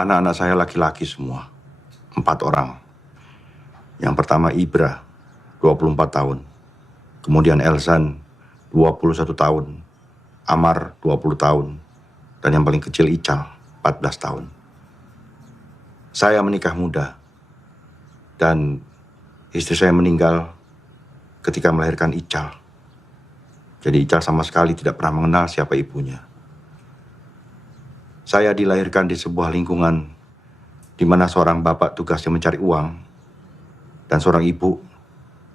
Anak-anak saya laki-laki semua. 4 orang. Yang pertama Ibra, 24 tahun. Kemudian Elsan, 21 tahun. Amar, 20 tahun. Dan yang paling kecil Ical, 14 tahun. Saya menikah muda. Dan istri saya meninggal ketika melahirkan Ical. Jadi Ical sama sekali tidak pernah mengenal siapa ibunya. Saya dilahirkan di sebuah lingkungan di mana seorang bapak tugasnya mencari uang dan seorang ibu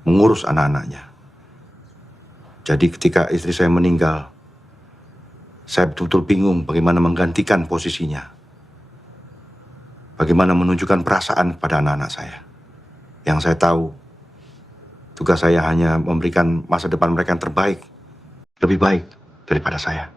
mengurus anak-anaknya. Jadi ketika istri saya meninggal, saya betul-betul bingung bagaimana menggantikan posisinya. Bagaimana menunjukkan perasaan kepada anak-anak saya. Yang saya tahu, tugas saya hanya memberikan masa depan mereka yang terbaik. Lebih baik daripada saya.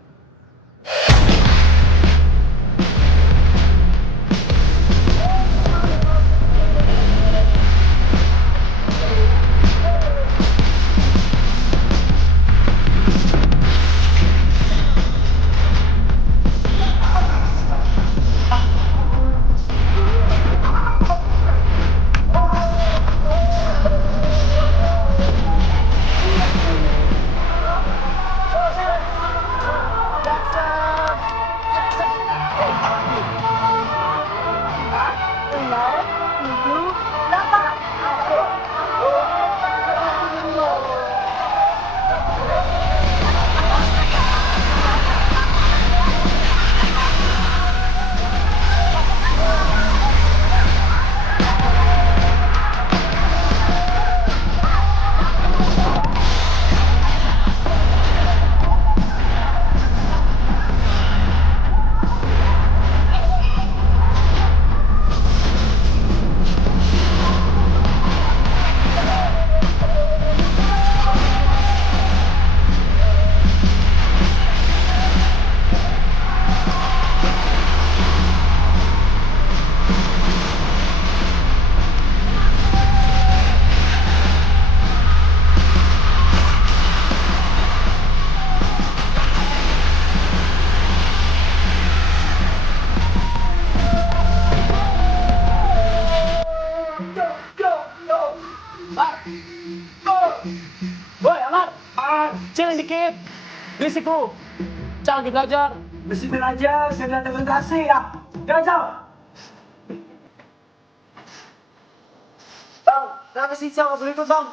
Berisik lu. Cal, kita belajar. Bersihin aja, saya lihat demonstrasi ya. Jangan, Cal. Bang, kenapa sih Cal nggak boleh ikut, Bang?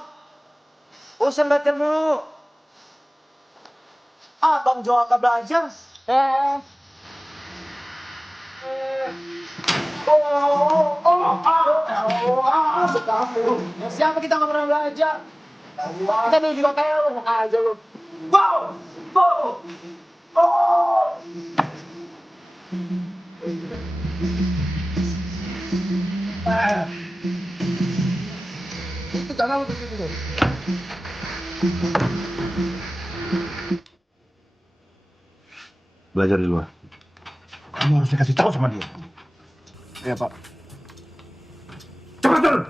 Bosan latihan mulu. Bang jawab nggak belajar. Siapa kita nggak pernah belajar? Kita dulu di hotel, aja lu. Wow! Oh! Oh! Itu jangan lu begitu. Belajar di luar. Kamu harus dikasih tahu sama dia. Iya, Pak. Cepat turun!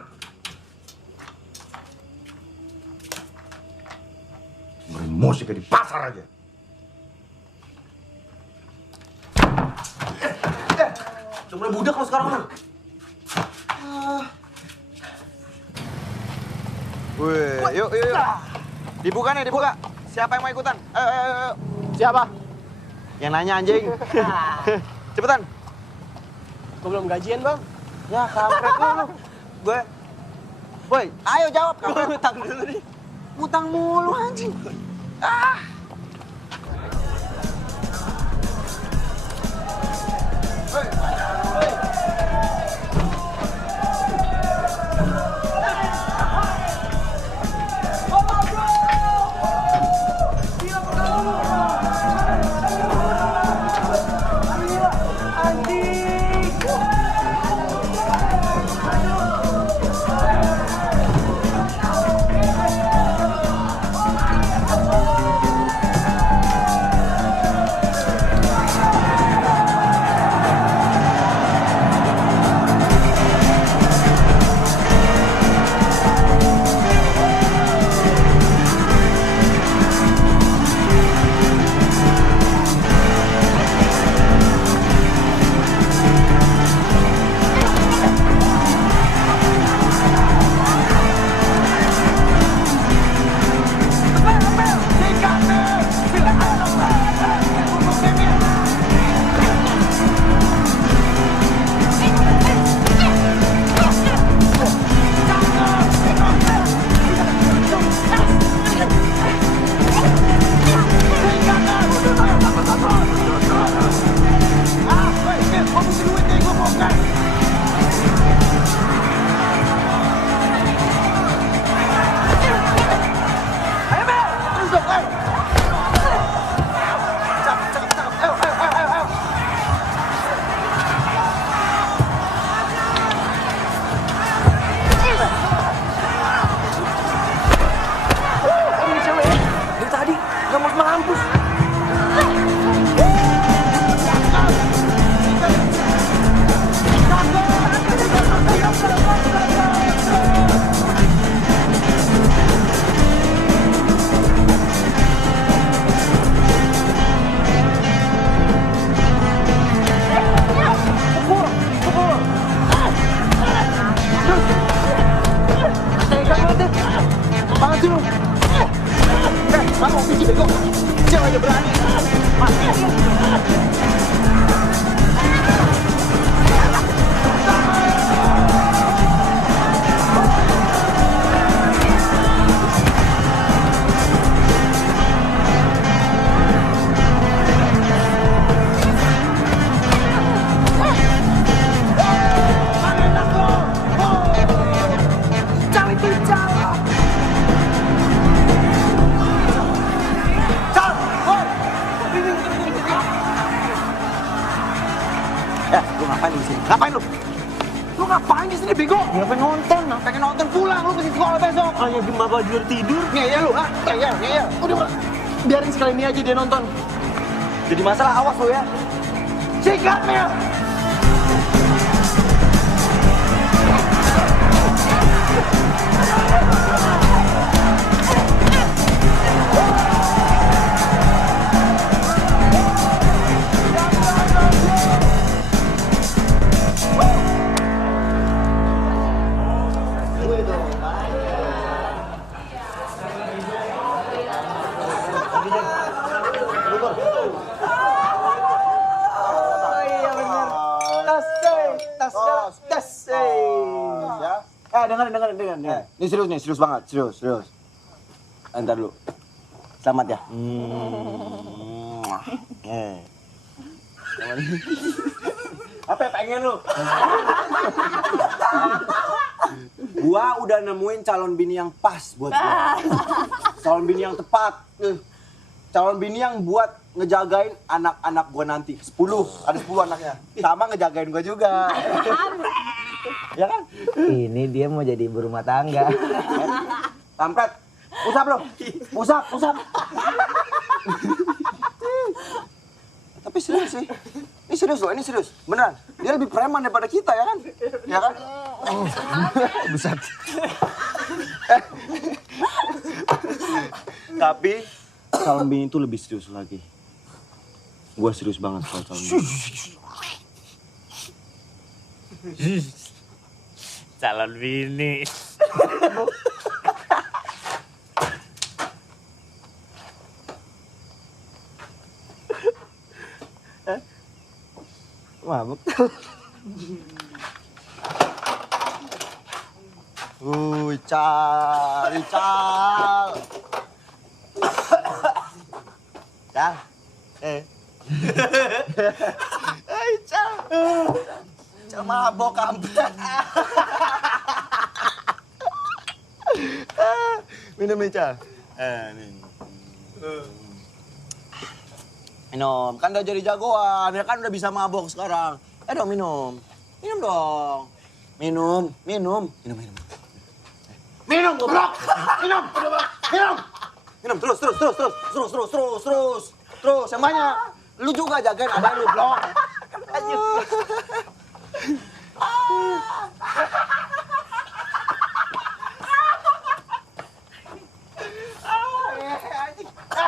Musik di pasar aja. Udah mulai budak lo sekarang lu. Wih, yuk. Dibuka nih, dibuka. Siapa yang mau ikutan? Ayo. Siapa? Yang nanya anjing. Cepetan. Gue belum gajian, Bang. Ya, kampret lu. Gue. Boy, ayo jawab. Gue utang dulu nih. Utang mulu anjing. Ngapain lu? Lu ngapain di sini, bego? Ya pengen nonton. Pengen nonton pulang, lu mesti sekolah besok. Ah, ya gimana baju tidur? Ngeyel lu, ha? Ngeyel. Udah, biarin sekali ini aja dia nonton. Jadi masalah, awas lu ya. Sikat, Mel! Tas. Dengerin. Ini serius banget, serius. Entar dulu. Selamat ya. Apa yang pengen lu? Gua udah nemuin calon bini yang pas buat gua. Calon bini yang tepat. Calon bini yang buat ngejagain anak-anak gua nanti. 10, ada 10 anaknya. Sama ngejagain gua juga. Ya kan? Ini dia mau jadi ibu rumah tangga. Kampret. Usap lo. Usap. Tapi serius sih. Ini serius. Beneran. Dia lebih preman daripada kita, ya kan? Ya kan? Besar. Tapi calon bini itu lebih serius lagi. Gua serius banget soal calon bini. Calon bini. Mabuk. Cal. Cal mabok, kampret. Minum nih, Cal. Minum, kan udah jadi jagoan, ya kan udah bisa mabok sekarang. Dong minum. Minum dong. Minum, goblok. Minum terus yang banyak. Lu juga jagain ada lu, blok.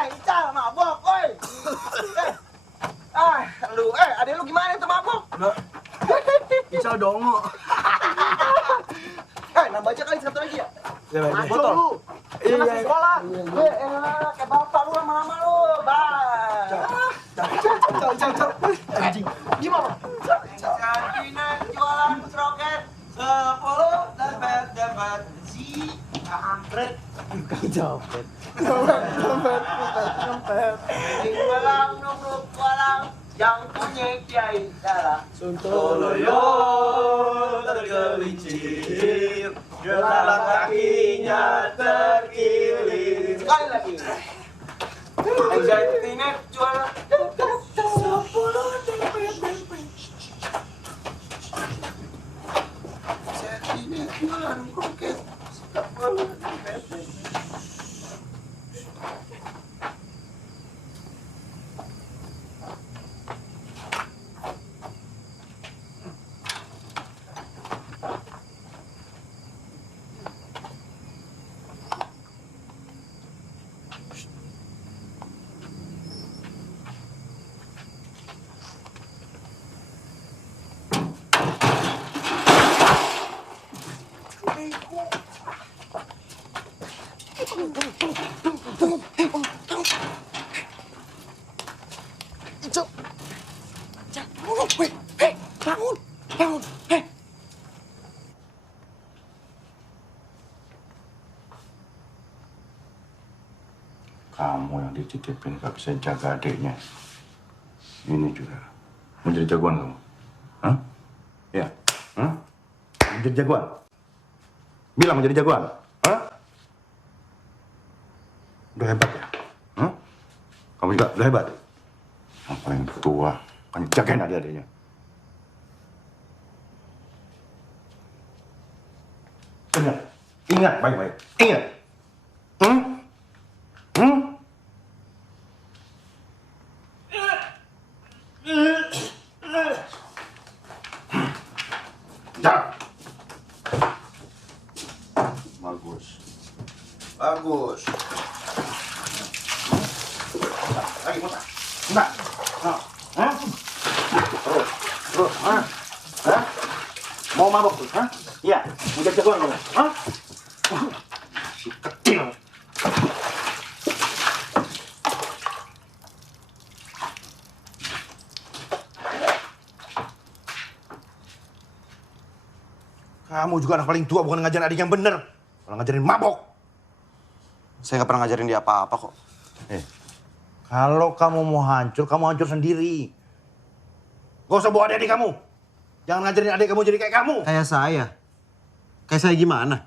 Ical mabok, woi. Adek lu gimana itu mabok? Ical dongo. Nambah aja kali satu lagi ya? Botol lu. Iya, masih sekolah. Kayak bapak lu lama-lama lu. Cal. Anjing. Gimana? Cantinan jualan seroket 10 dapat si kampret. Jopet. Walang nunuk walang yang punya kiai Sontoloyo tergelincir, gelang kakinya terkilir. Sekali lagi. Anxiety net juara. 10 DP. Anxiety net jualan kroket. 10 DP. Kamu yang dititipin gak bisa jaga adiknya. Ini juga. Mau jadi jagoan kamu? Hah? Ya? Hah? Mau jadi jagoan? Bilang mau jadi jagoan? Hah? Udah hebat ya? Hah? Kamu juga udah hebat? Yang paling tua, kan jagain adik-adiknya. Ingat, ingat baik-baik, ingat. Ya. Bagus. Bagus. Lagi muntah. Enggak. Hah? Terus. Terus. Hah? Hah? Mau mabok tuh? Hah? Iya. Mau jadi jagoan kamu? Hah? Si kecil. Kamu juga anak paling tua, bukan ngajarin adik yang bener. Malah ngajarin mabok. Saya nggak pernah ngajarin dia apa-apa kok. Kalau kamu mau hancur, kamu hancur sendiri. Gak usah bawa adik-adik kamu. Jangan ngajarin adik kamu jadi kayak kamu. Kayak saya? Kayak saya gimana?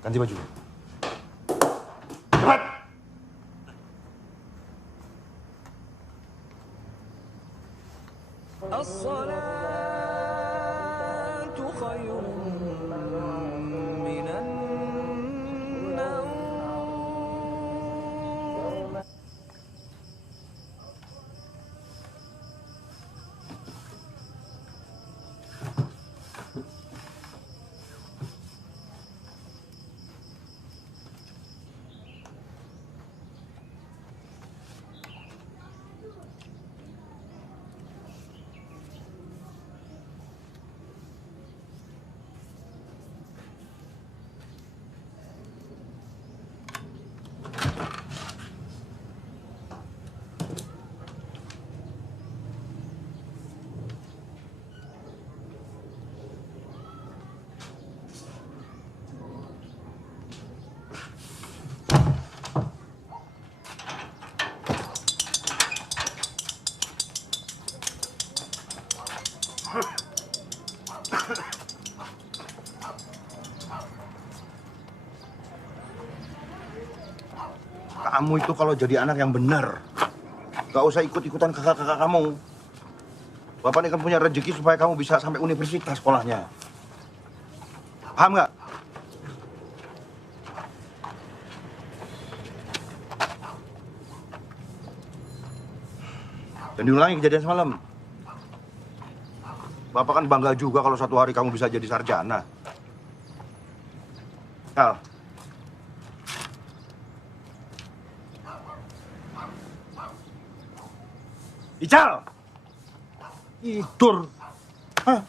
Ganti baju. Cepat! الصلاة خير من النوم. Kamu itu kalau jadi anak yang benar, gak usah ikut-ikutan kakak-kakak kamu. Bapak ini kan punya rezeki supaya kamu bisa sampai universitas sekolahnya. Paham nggak? Dan diulangi kejadian semalam. Bapak kan bangga juga kalau suatu hari kamu bisa jadi sarjana. Kal. Ical! Tidur. Hah?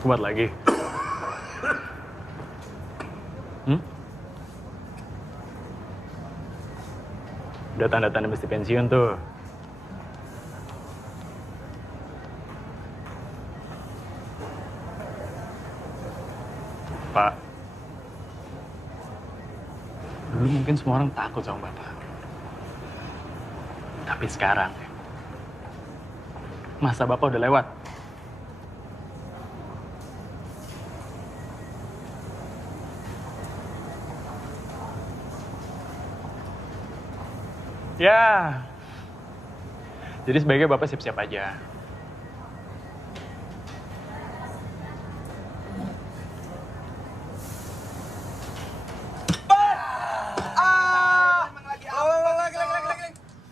Kumat lagi. Udah tanda-tanda mesti pensiun tuh. Pak, dulu mungkin semua orang takut sama Bapak. Tapi sekarang, masa Bapak udah lewat. Ya, jadi sebaiknya Bapak siap-siap aja.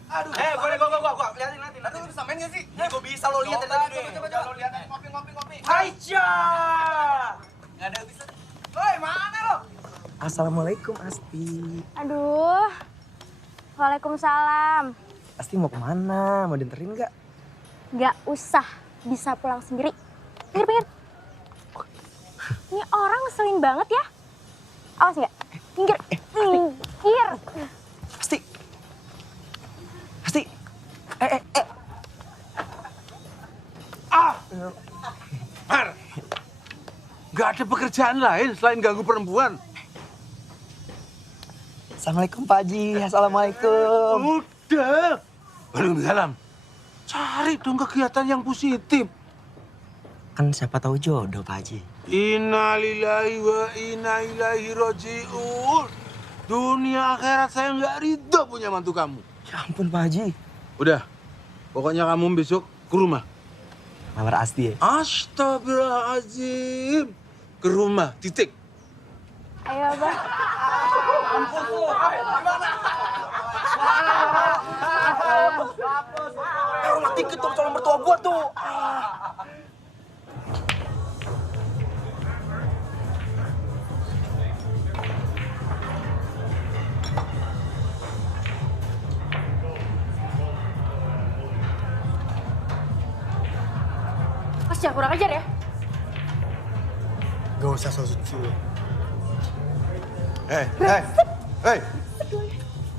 Aduh, gua liatin. Aduh, lu bisa main gak sih? Gua bisa lo lihat tadi deh. Coba lo lihat ngopi. Aisyah. Enggak ada bisa. Woi, mana lo? Assalamualaikum Asti. Aduh. Waalaikumsalam. Asti mau kemana? Mau dianterin nggak? Gak usah, bisa pulang sendiri. Pinggir. Ini orang ngeselin banget ya. Awas nggak? Pinggir. Asti. Mar, nggak ada pekerjaan lain selain ganggu perempuan. Assalamualaikum Pak Haji. Assalamualaikum. Udah. Waalaikumsalam. Cari dong kegiatan yang positif. Kan siapa tahu jodoh Pak Haji. Innalillahi wa inna ilaihi raji'un. Dunia akhirat saya nggak ridho punya mantu kamu. Ya ampun Pak Haji. Udah, pokoknya kamu besok ke rumah. Lamar Asti ya? Astagfirullahaladzim. Ke rumah, titik. Ayo, Bang. Rumah tiket tuh calon mertua gua tuh. Mas, jangan kurang ajar ya. Gak usah so suci. Hei.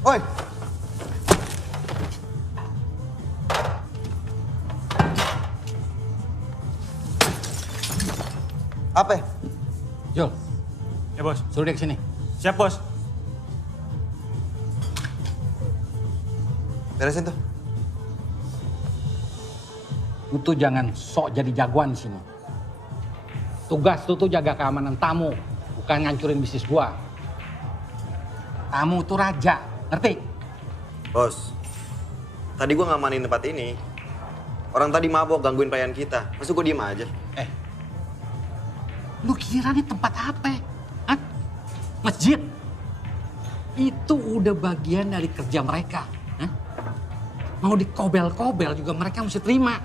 Oi. Apa? Jul. Ya, Bos. Suruh dia kesini. Siap, Bos. Beresin tuh. Lu tuh jangan sok jadi jagoan di sini. Tugas lu tuh jaga keamanan tamu, bukan ngancurin bisnis gua. Tamu tuh raja, ngerti? Bos, tadi gua ngamanin tempat ini. Orang tadi mabok gangguin pelayan kita. Masa gua diem aja? Lu kira nih tempat apa? Hah? Masjid? Itu udah bagian dari kerja mereka. Hah? Mau dikobel-kobel juga mereka mesti terima.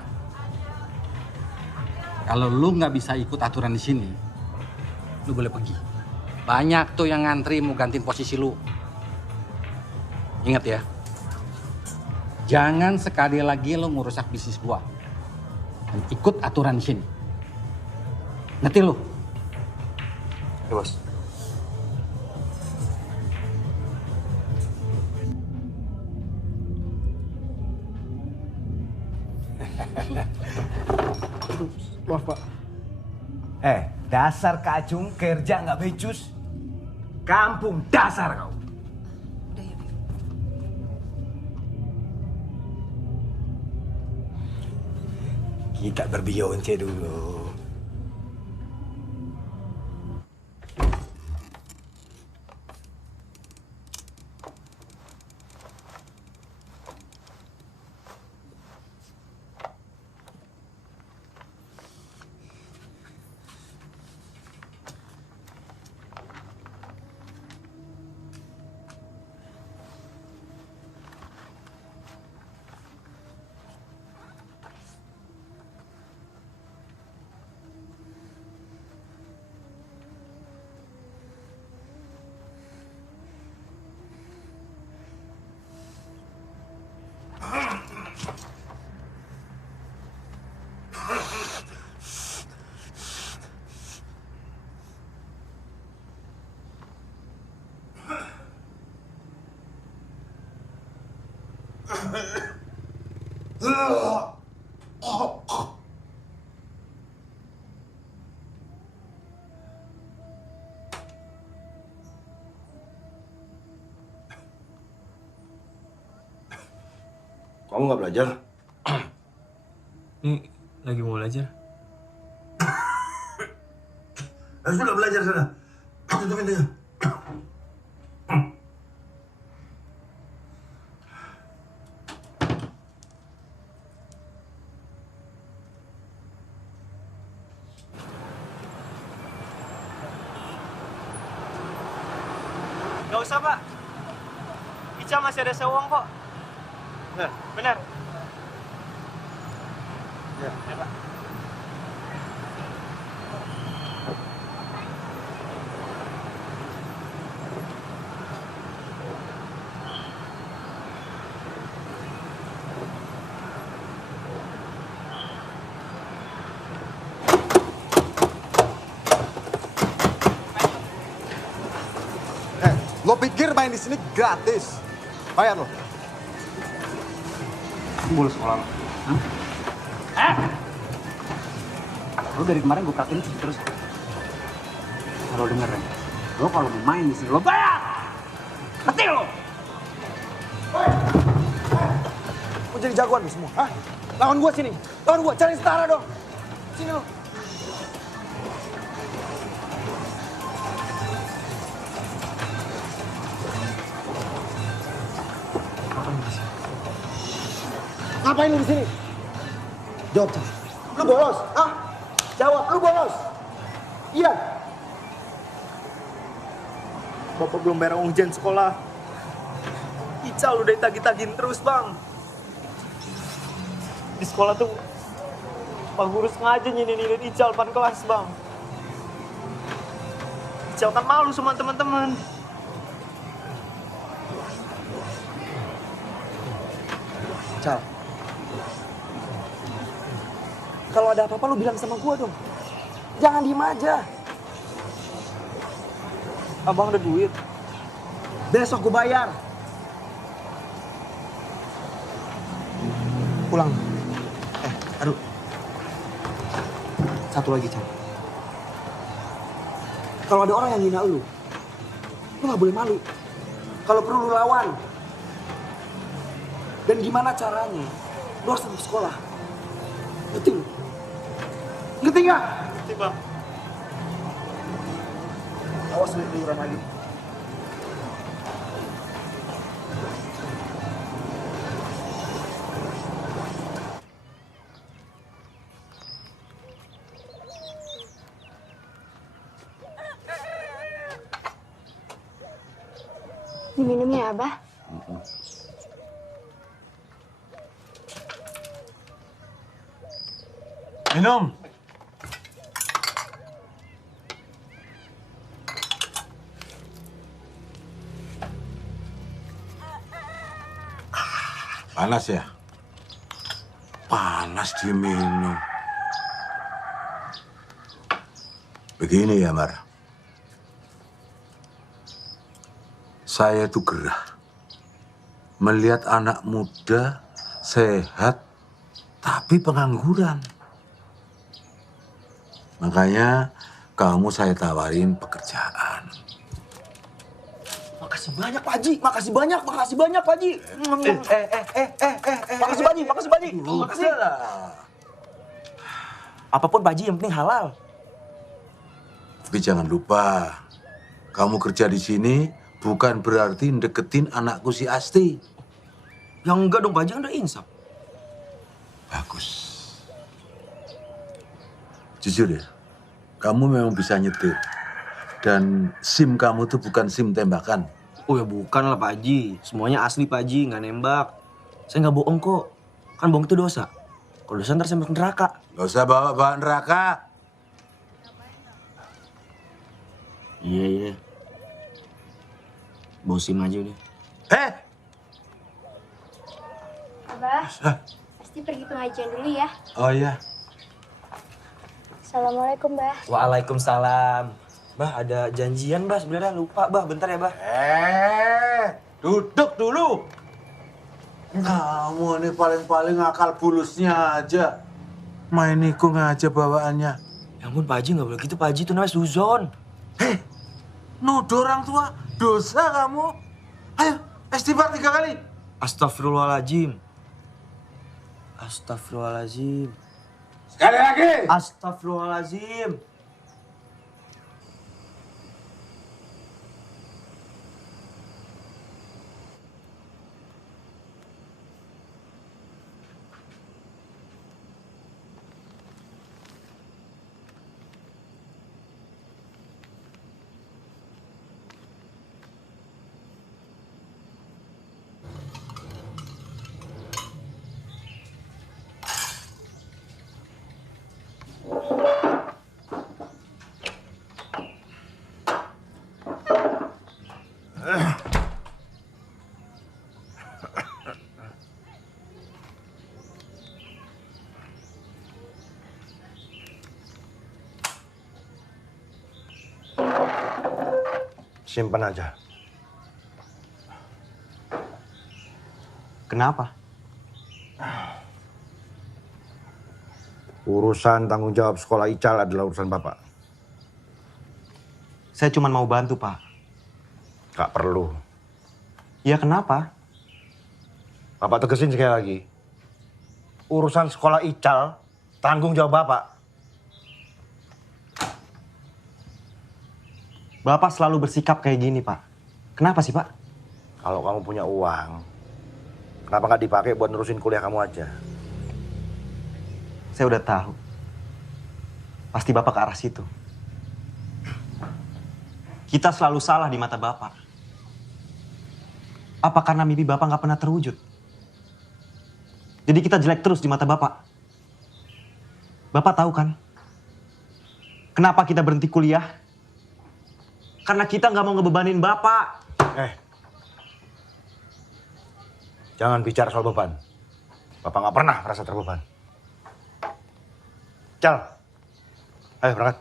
Kalau lu nggak bisa ikut aturan di sini, lu boleh pergi. Banyak tuh yang ngantri mau gantiin posisi lu. Ingat ya, jangan sekali lagi lu ngerusak bisnis gua. Dan ikut aturan di sini. Ngerti lu? Ya, Bos. Maaf, Pak. Dasar kacung kerja nggak becus. Kampung dasar kau. Kita berbionce dulu. Kamu nggak belajar? Ini lagi mau belajar. Sudah belajar sana. Tutup pintunya. Gak usah, Pak. Ica masih ada sewong kok. Benar. Ya, Pak. Lo pikir main di sini gratis? Bayar lo. Bolos sekolah lo. Lo dari kemarin gue perhatiin terus. Kalau denger ya, lo kalau mau main di sini lo bayar. Ngerti lo? Mau jadi jagoan lo semua, hah? Lawan gua sini. Lawan gua, cari setara dong. Sini lo. Ngapain lu di sini? Jawab, Cak. Lu bolos, ah? Jawab, lu bolos. Iya. Bapak belum bayar ujian sekolah. Ical udah ditagih-tagihin terus, Bang. Di sekolah tuh Pak Guru sengaja nyinir Ical depan kelas, Bang. Ical kan malu sama teman-teman. Cal. Kalau ada apa-apa lu bilang sama gua dong. Jangan diem aja. Abang ada duit. Besok gua bayar. Pulang. Aduh. Satu lagi, Cal. Kalau ada orang yang hina lu gak boleh malu. Kalau perlu lu lawan. Dan gimana caranya? Lu harus tetap sekolah. Ngerti lu? Ngerti nggak? Ngerti, Bang. Awas lu keluyuran lagi. Diminum ya, Abah? Minum. Panas ya? Panas diminum. Begini ya, Mar. Saya tuh gerah melihat anak muda sehat tapi pengangguran. Makanya kamu saya tawarin pekerjaan. Makasih banyak, Pak Haji. Makasih banyak, Pak Haji. Makasih, Pak Haji. Makasih. Apapun, Pak Haji, yang penting halal. Tapi jangan lupa, kamu kerja di sini bukan berarti deketin anakku si Asti. Yang enggak dong, Pak Haji, kan udah insaf. Bagus. Jujur ya, kamu memang bisa nyetir. Dan SIM kamu tuh bukan SIM tembakan. Oh ya bukan lah, Pak Haji. Semuanya asli, Pak Haji, nggak nembak. Saya nggak bohong kok. Kan bohong itu dosa. Kalau dosa ntar saya masuk neraka. Gak usah bawa-bawa neraka. Iya. Bawa SIM aja udah. Abah, pasti pergi pengajian dulu ya. Oh iya. Assalamualaikum, Bah. Waalaikumsalam. Bah, ada janjian, Bah. Sebenarnya lupa, Bah. Bentar ya, Bah. Duduk dulu. Kamu nih paling-paling akal bulusnya aja. Main nikung aja bawaannya. Ya ampun Pak Haji, nggak boleh gitu Pak Haji, itu namanya suzon. Hei, nuduh orang tua, dosa kamu. Ayo, istighfar 3 kali. Astagfirullahaladzim. Astagfirullahaladzim. Sekali lagi. Astagfirullahaladzim. Simpan aja. Kenapa? Urusan tanggung jawab sekolah Ical adalah urusan Bapak. Saya cuma mau bantu, Pak. Gak perlu. Ya kenapa? Bapak tegesin sekali lagi. Urusan sekolah Ical, tanggung jawab Bapak. Bapak selalu bersikap kayak gini, Pak. Kenapa sih, Pak? Kalau kamu punya uang, kenapa nggak dipakai buat nerusin kuliah kamu aja? Saya udah tahu. Pasti Bapak ke arah situ. Kita selalu salah di mata Bapak. Apa karena mimpi Bapak nggak pernah terwujud? Jadi kita jelek terus di mata Bapak. Bapak tahu kan? Kenapa kita berhenti kuliah? Karena kita nggak mau ngebebanin Bapak. Jangan bicara soal beban. Bapak nggak pernah merasa terbeban. Cal, ayo berangkat.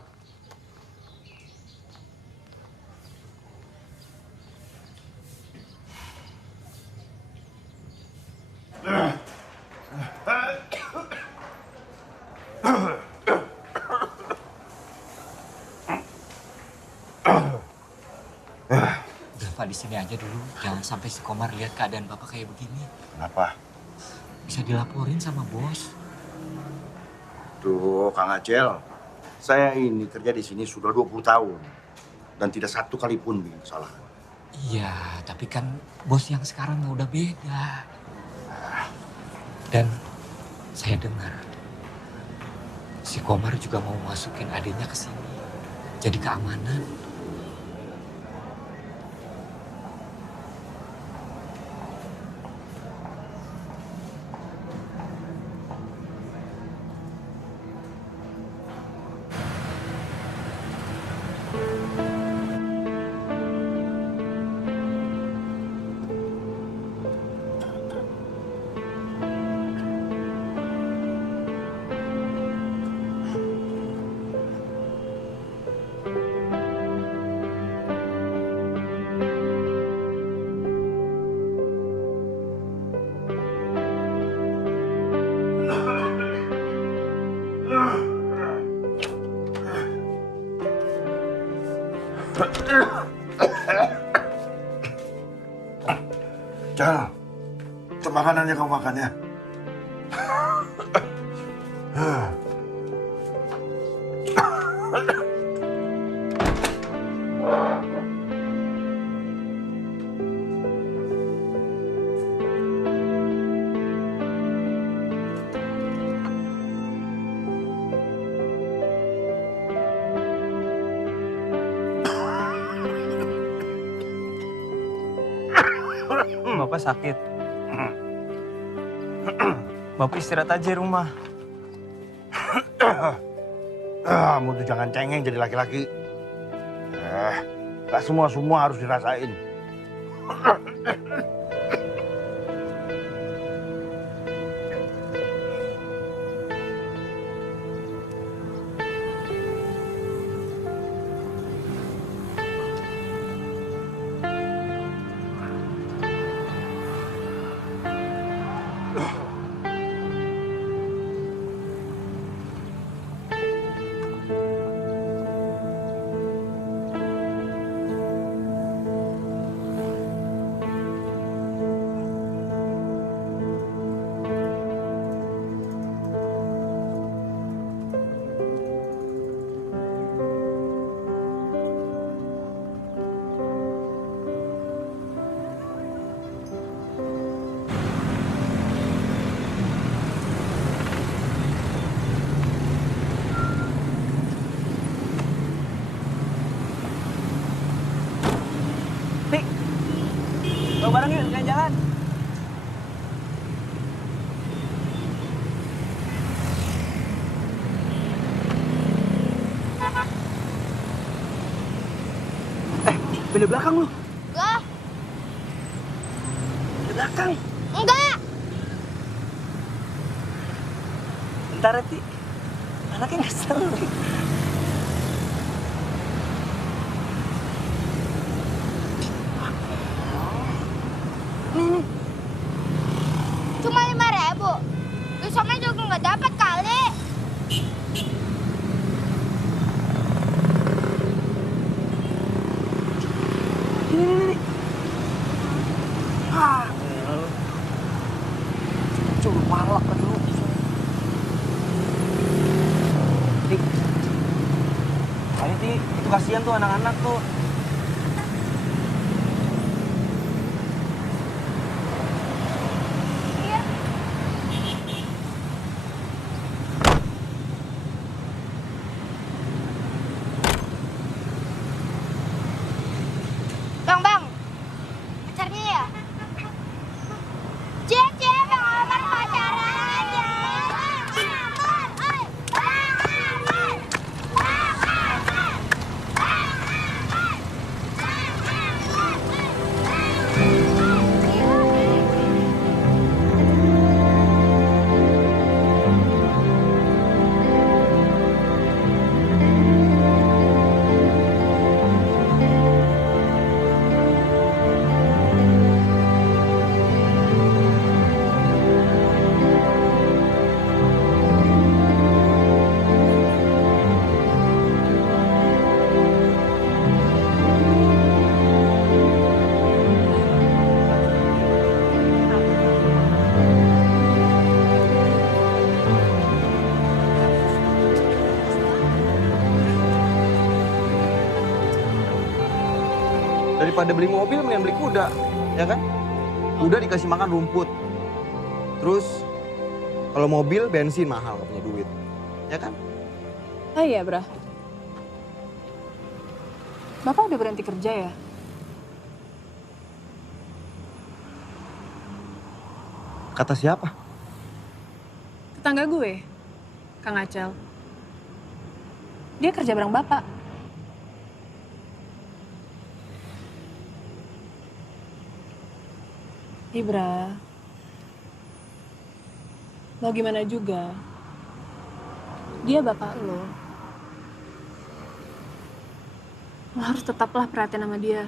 Bapak di sini aja dulu, jangan sampai si Komar lihat keadaan Bapak kayak begini. Kenapa? Bisa dilaporin sama bos. Duh, Kang Acel. Saya ini kerja di sini sudah 20 tahun. Dan tidak satu kali pun bikin kesalahan. Iya, tapi kan bos yang sekarang udah beda. Dan saya dengar si Komar juga mau masukin adiknya ke sini. Jadi keamanan. Cal, itu makanannya kamu makan ya. Bapak sakit. Bapak istirahat aja di rumah. Kamu tuh jangan cengeng jadi laki-laki. Gak semua harus dirasain. Di belakang lu. Enggak. Di belakang. Enggak. Bentar, Ti. Anaknya kesel nih. Cuma 5.000. Besoknya juga nggak dapat kali. Ini. Ah, cuma palak kan lu. Ti. Ayo, Ti. Itu kasihan tuh anak-anak tuh. Bang. Pacarnya ya? Cie, Bang Omar pacaran aja. Daripada beli mobil, mending beli kuda, ya kan? Kuda dikasih makan rumput. Terus, kalau mobil, bensin mahal, nggak punya duit. Ya kan? Oh iya, Bra. Bapak udah berhenti kerja ya? Kata siapa? Tetangga gue, Kang Acel. Dia kerja bareng Bapak. Ibra, mau gimana juga, dia bapak lo. Lo harus tetaplah perhatian sama dia.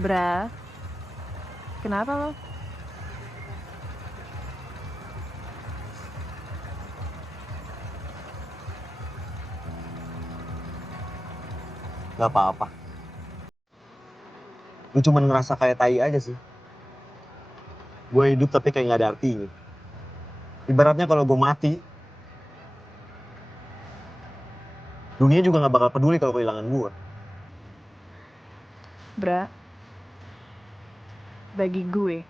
Bra, kenapa lo? Gak apa-apa. Lu cuma ngerasa kayak tai aja sih. Gue hidup tapi kayak gak ada artinya. Ibaratnya kalau gue mati, dunia juga gak bakal peduli kalau kehilangan gue. Bra, bagi gue,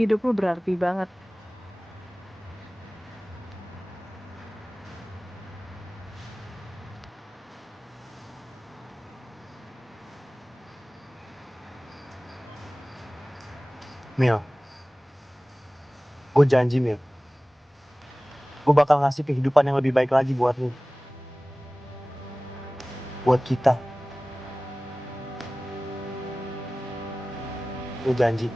hidup lu berarti banget. Mil, gue janji Mil, gue bakal ngasih kehidupan yang lebih baik lagi buat lu. Buat kita. Gue janji.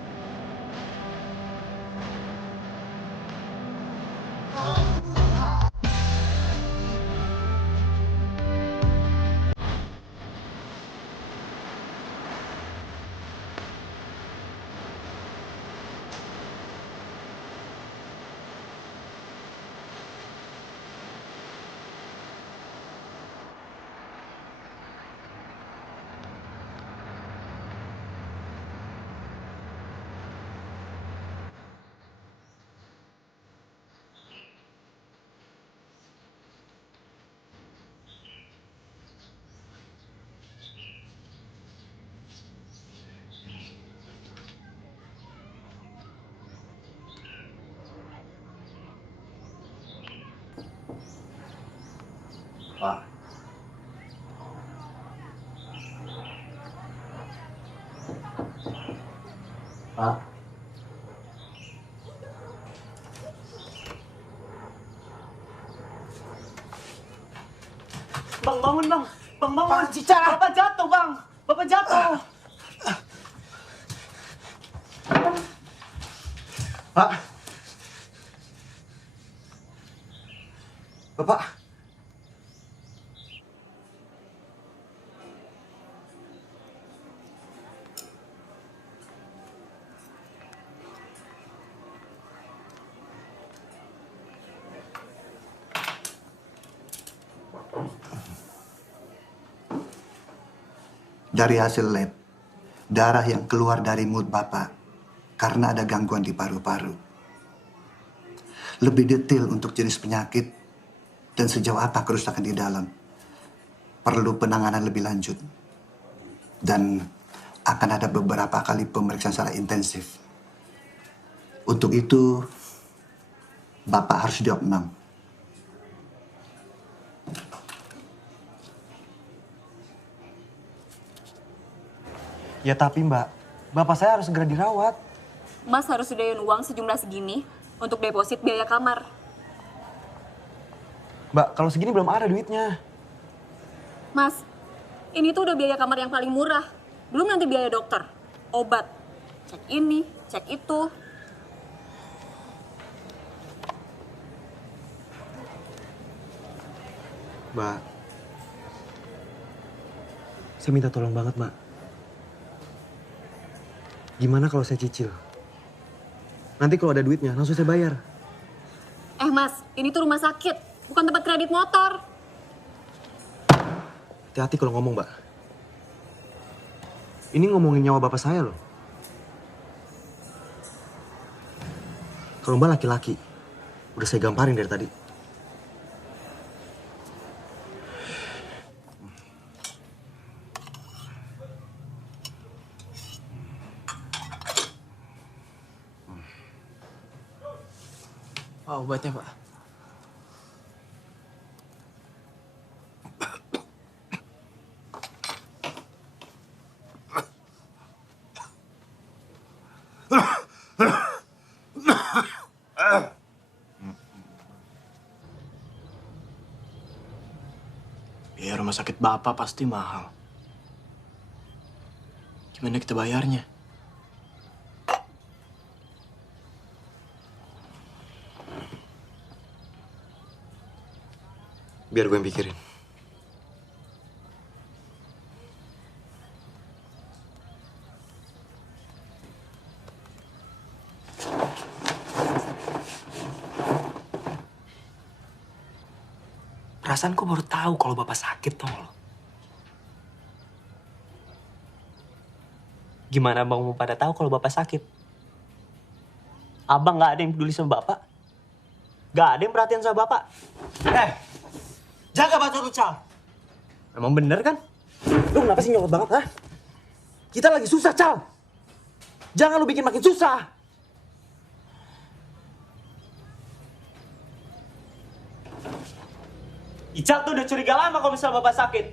Pak. Pak. Bang, bangun bang. Bang, bangun. Cica. Bapak jatuh bang. Bapak jatuh. Pak. Bapak. Dari hasil lab, darah yang keluar dari mulut Bapak karena ada gangguan di paru-paru. Lebih detail untuk jenis penyakit dan sejauh apa kerusakan di dalam, perlu penanganan lebih lanjut. Dan akan ada beberapa kali pemeriksaan secara intensif. Untuk itu, Bapak harus diopnam. Ya tapi mbak, bapak saya harus segera dirawat. Mas harus sediain uang sejumlah segini untuk deposit biaya kamar. Mbak, kalau segini belum ada duitnya. Mas, ini tuh udah biaya kamar yang paling murah. Belum nanti biaya dokter, obat, cek ini, cek itu. Mbak, saya minta tolong banget mbak. Gimana kalau saya cicil? Nanti kalau ada duitnya, langsung saya bayar. Mas, ini tuh rumah sakit, bukan tempat kredit motor. Hati-hati kalau ngomong, mbak. Ini ngomongin nyawa bapak saya loh. Kalau mbak laki-laki, udah saya gamparin dari tadi. Oh, obatnya, Pak. Biaya rumah sakit Bapak pasti mahal. Gimana kita bayarnya? Biar gue yang pikirin. Perasaan kok baru tahu kalau Bapak sakit tau lo. Gimana Bang mau pada tahu kalau Bapak sakit? Abang nggak ada yang peduli sama Bapak? Nggak ada yang perhatian sama Bapak? Jaga bacot lu, Cal. Emang bener kan? Lu kenapa sih nyolot banget, ha? Kita lagi susah, Cal. Jangan lu bikin makin susah. Ical tuh udah curiga lama kalau misalnya Bapak sakit.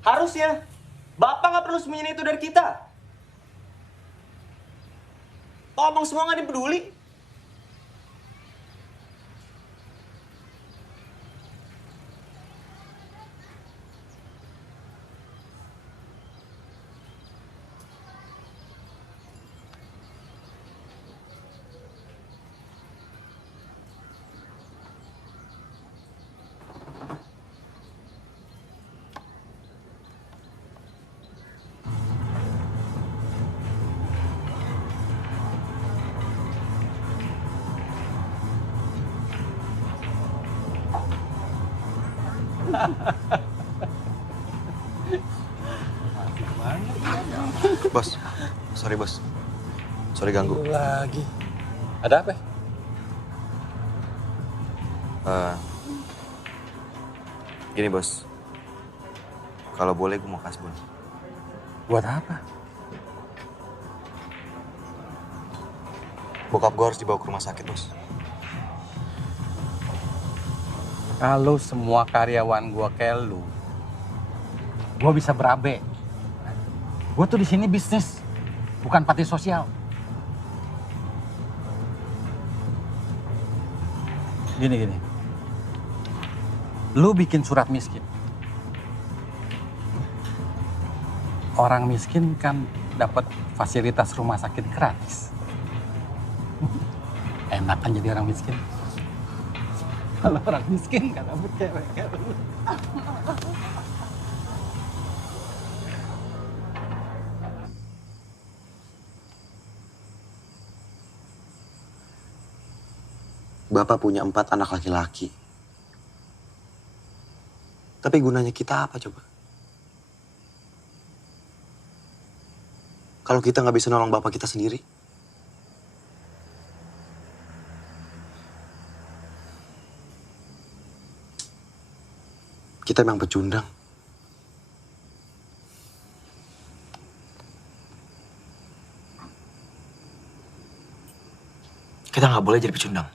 Harusnya Bapak nggak perlu sembunyiin itu dari kita. Ngomong semua nggak dipeduli. Bos, sorry bos. Sorry ganggu. Lagi. Ada apa? Gini bos. Kalau boleh gue mau kasbon. Buat apa? Bokap gue harus dibawa ke rumah sakit, bos. Kalau semua karyawan gua kayak lu, gua bisa berabe. Gua tuh di sini bisnis, bukan panti sosial. Gini. Lu bikin surat miskin. Orang miskin kan dapat fasilitas rumah sakit gratis. Enak kan jadi orang miskin. Kalau orang miskin kan dapet cewek kayak lu. Bapak punya 4 anak laki-laki. Tapi gunanya kita apa coba? Kalau kita nggak bisa nolong bapak kita sendiri? Kita memang pecundang. Kita nggak boleh jadi pecundang.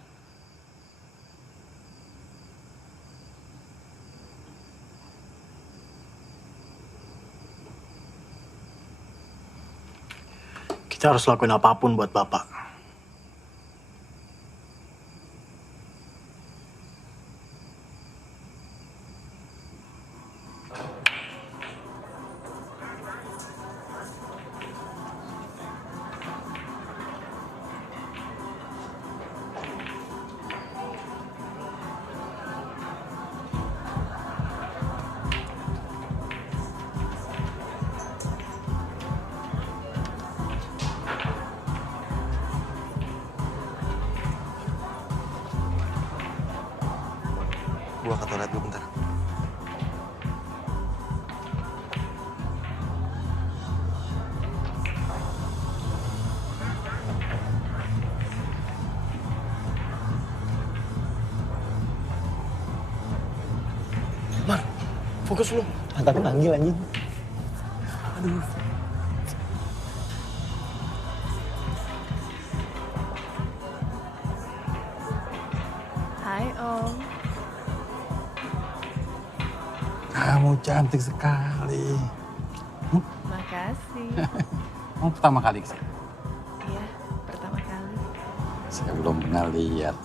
Kita harus lakuin apapun buat Bapak. Gua ke toilet dulu bentar. Mar, fokus lu. Tapi manggil anjing. Aduh. Hai Om. Kamu cantik sekali. Makasih. Kamu pertama kali kesini? Iya, pertama kali. Saya belum pernah lihat.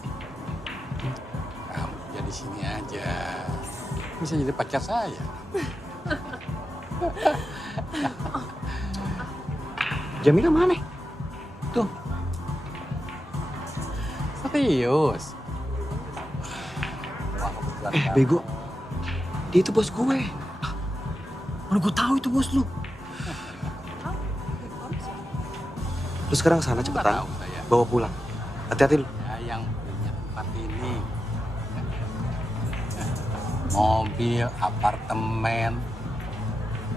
Kamu ya di sini aja. Bisa jadi pacar saya. Jamila mana? Tuh. Serius. Bego. Dia itu bos gue. Mana gue tahu itu bos lu. Lu sekarang sana cepetan. Bawa pulang. Hati-hati lu. Ya, yang punya tempat ini. Mobil, apartemen.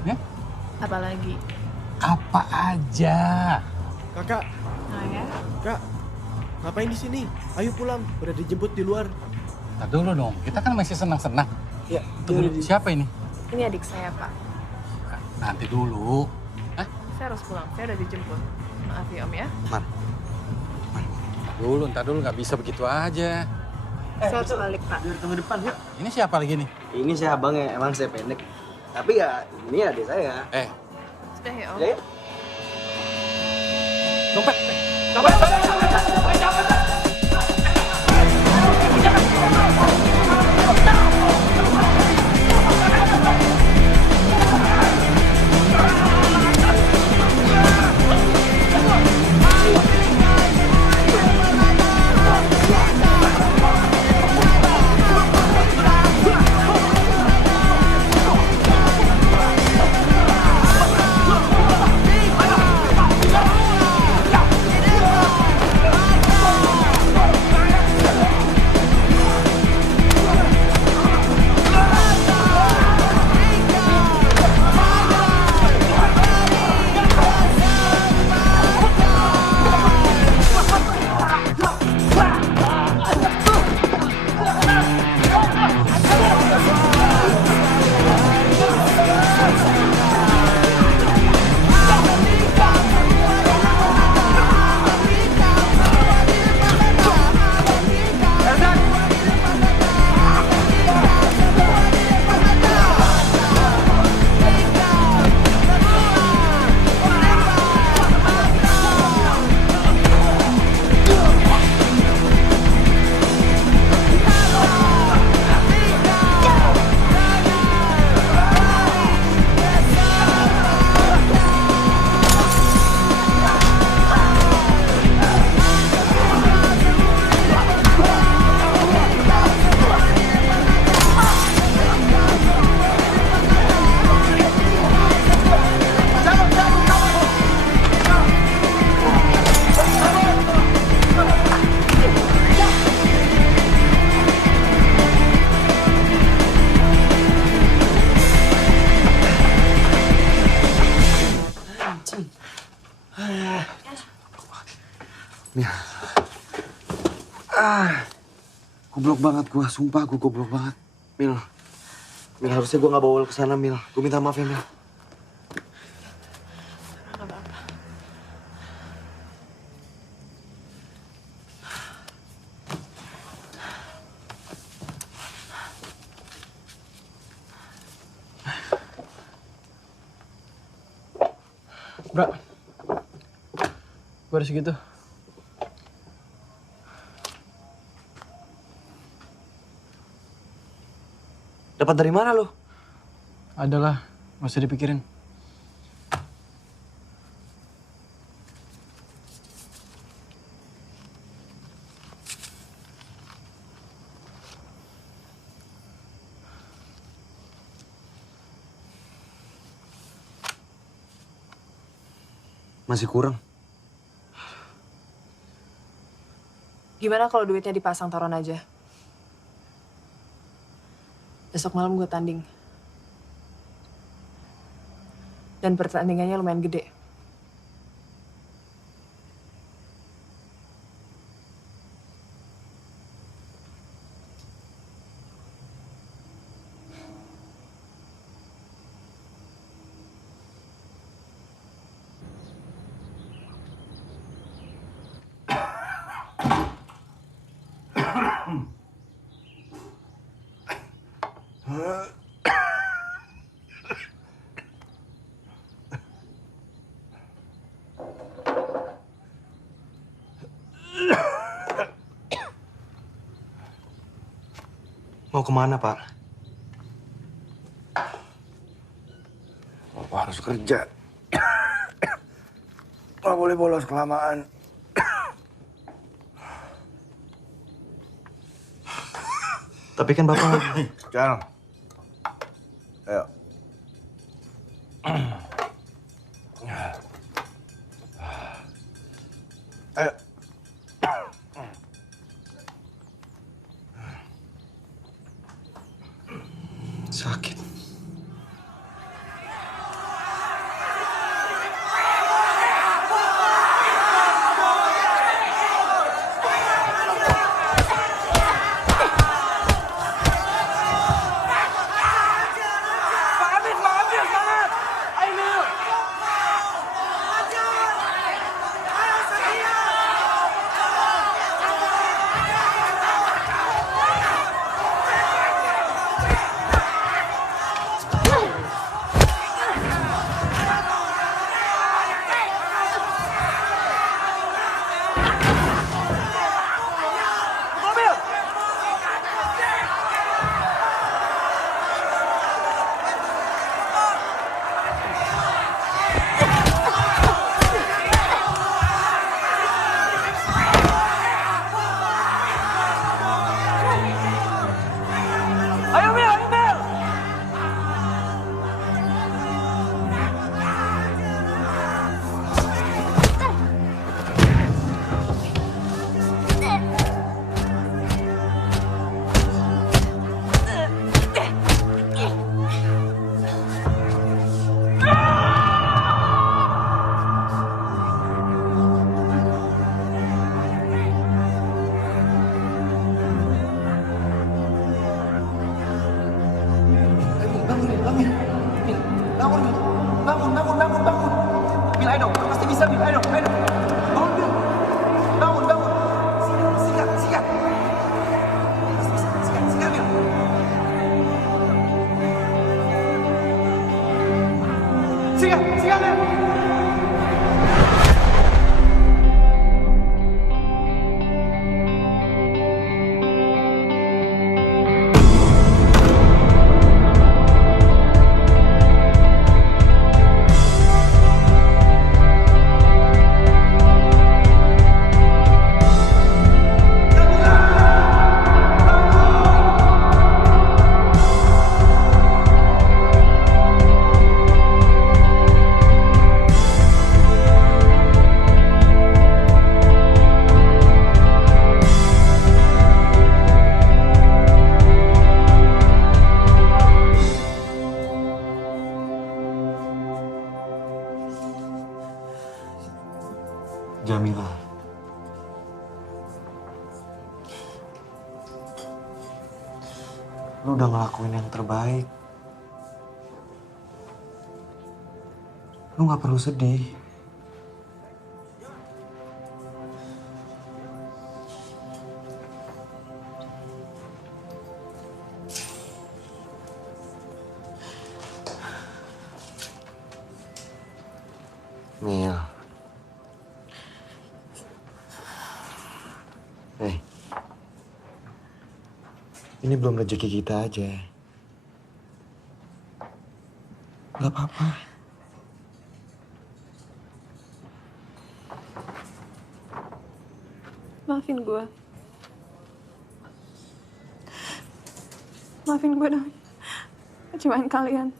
Ya? Apalagi? Apa aja. Kakak. Oh ya? Kak, ngapain di sini? Ayo pulang, udah dijemput di luar. Ntar dulu dong, kita kan masih senang-senang. Ya, Tunggu, siapa ini? Ini adik saya, Pak. Nanti dulu. Saya harus pulang, saya udah dijemput. Maaf ya, Om ya. Ntar dulu, nggak bisa begitu aja. Saya harus balik, Pak. Biar tunggu depan, yuk. Ini siapa lagi nih? Ini saya abangnya, emang saya pendek. Tapi ya, ini adik saya. Sudah ya, Om. Ya, Dompet. Goblok banget gua, sumpah gua goblok banget. Mil, harusnya gua nggak bawa ke sana, Mil. Gua minta maaf ya, Mil. Bra, gua ada segitu. Dapat dari mana lo? Adalah, nggak usah dipikirin. Masih kurang. Gimana kalau duitnya dipasang taruhan aja? Besok malam gue tanding. Dan pertandingannya lumayan gede. Mau kemana, Pak? Bapak harus kerja. Nggak boleh bolos kelamaan. Tapi kan Bapak... Jangan. Ayo. Ayo. Sakit. Lu udah ngelakuin yang terbaik. Lu gak perlu sedih. Mil. Ini belum rezeki kita aja. Gak apa-apa. Maafin gue. Maafin gue dong. Kecewaan kalian.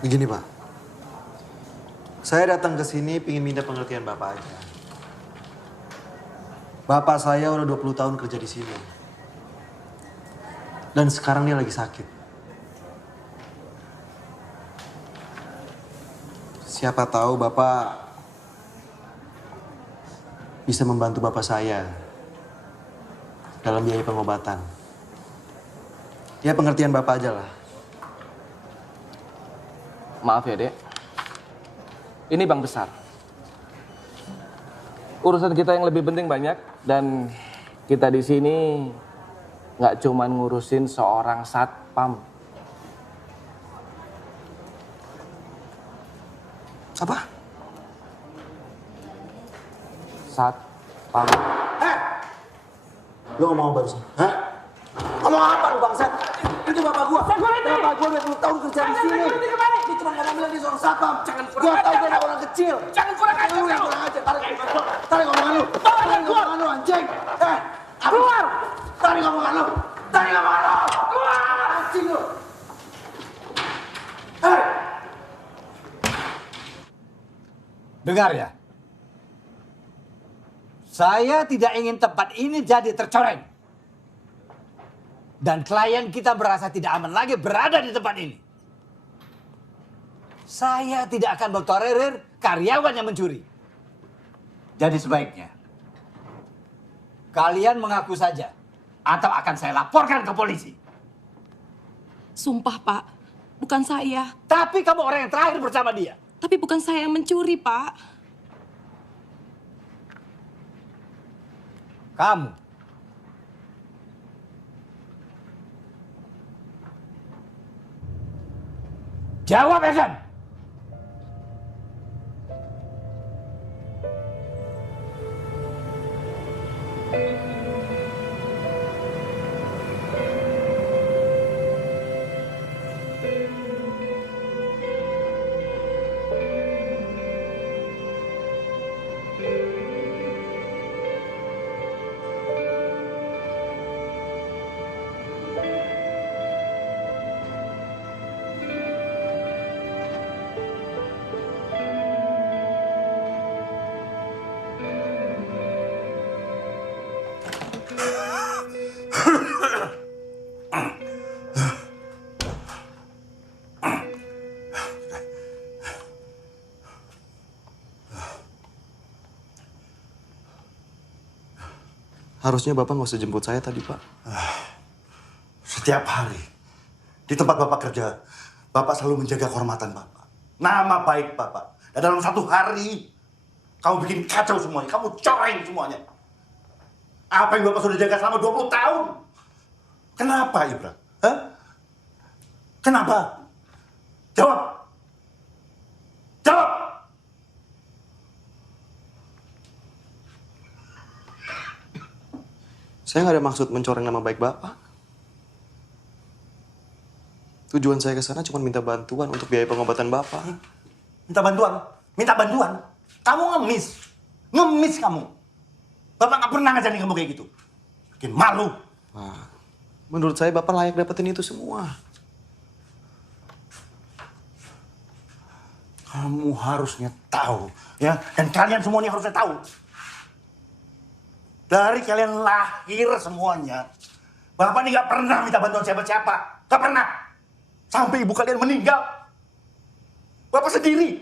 Begini Pak, saya datang ke sini ingin minta pengertian Bapak aja. Bapak saya udah 20 tahun kerja di sini. Dan sekarang dia lagi sakit. Siapa tahu Bapak bisa membantu Bapak saya dalam biaya pengobatan. Ya pengertian Bapak aja lah. Maaf ya, Dek. Ini bank besar. Urusan kita yang lebih penting banyak dan kita di sini nggak cuma ngurusin seorang satpam. Apa? Satpam. Lu ngomong apa barusan? Hah? Ngomong apa lu bangsat? Itu bapak gua. Bapak gua 20 tahun kerja di sini. Dia cuma ngomong bilang dia seorang satpam. Gua tahu dia anak orang kecil. Jangan kurang ajar lu yang kurang ajar. Tarik ngomongan lu. Tarik ngomongan lu anjing. Keluar. Tarik ngomongan lu. Tarik ngomongan lu. Keluar. Anjing lu. Dengar ya. Saya tidak ingin tempat ini jadi tercoreng. Dan klien kita merasa tidak aman lagi berada di tempat ini. Saya tidak akan bertolerir karyawan yang mencuri. Jadi sebaiknya kalian mengaku saja atau akan saya laporkan ke polisi. Sumpah, Pak. Bukan saya. Tapi kamu orang yang terakhir bersama dia. Tapi bukan saya yang mencuri, Pak. Kamu. Jawab, Esan. Harusnya Bapak nggak usah jemput saya tadi, Pak. Setiap hari, di tempat Bapak kerja, Bapak selalu menjaga kehormatan Bapak. Nama baik Bapak. Dan dalam satu hari, kamu bikin kacau semuanya. Kamu coreng semuanya. Apa yang Bapak sudah jaga selama 20 tahun? Kenapa, Ibra? Hah? Kenapa? Jawab! Jawab! Saya nggak ada maksud mencoreng nama baik Bapak. Tujuan saya ke sana cuma minta bantuan untuk biaya pengobatan Bapak. Minta bantuan? Minta bantuan? Kamu ngemis. Ngemis kamu. Bapak nggak pernah ngajarin kamu kayak gitu. Bikin malu. Pak, menurut saya Bapak layak dapetin itu semua. Kamu harusnya tahu, ya. Dan kalian semuanya harusnya tahu. Dari kalian lahir semuanya, Bapak ini nggak pernah minta bantuan siapa-siapa. Nggak pernah. Sampai ibu kalian meninggal. Bapak sendiri.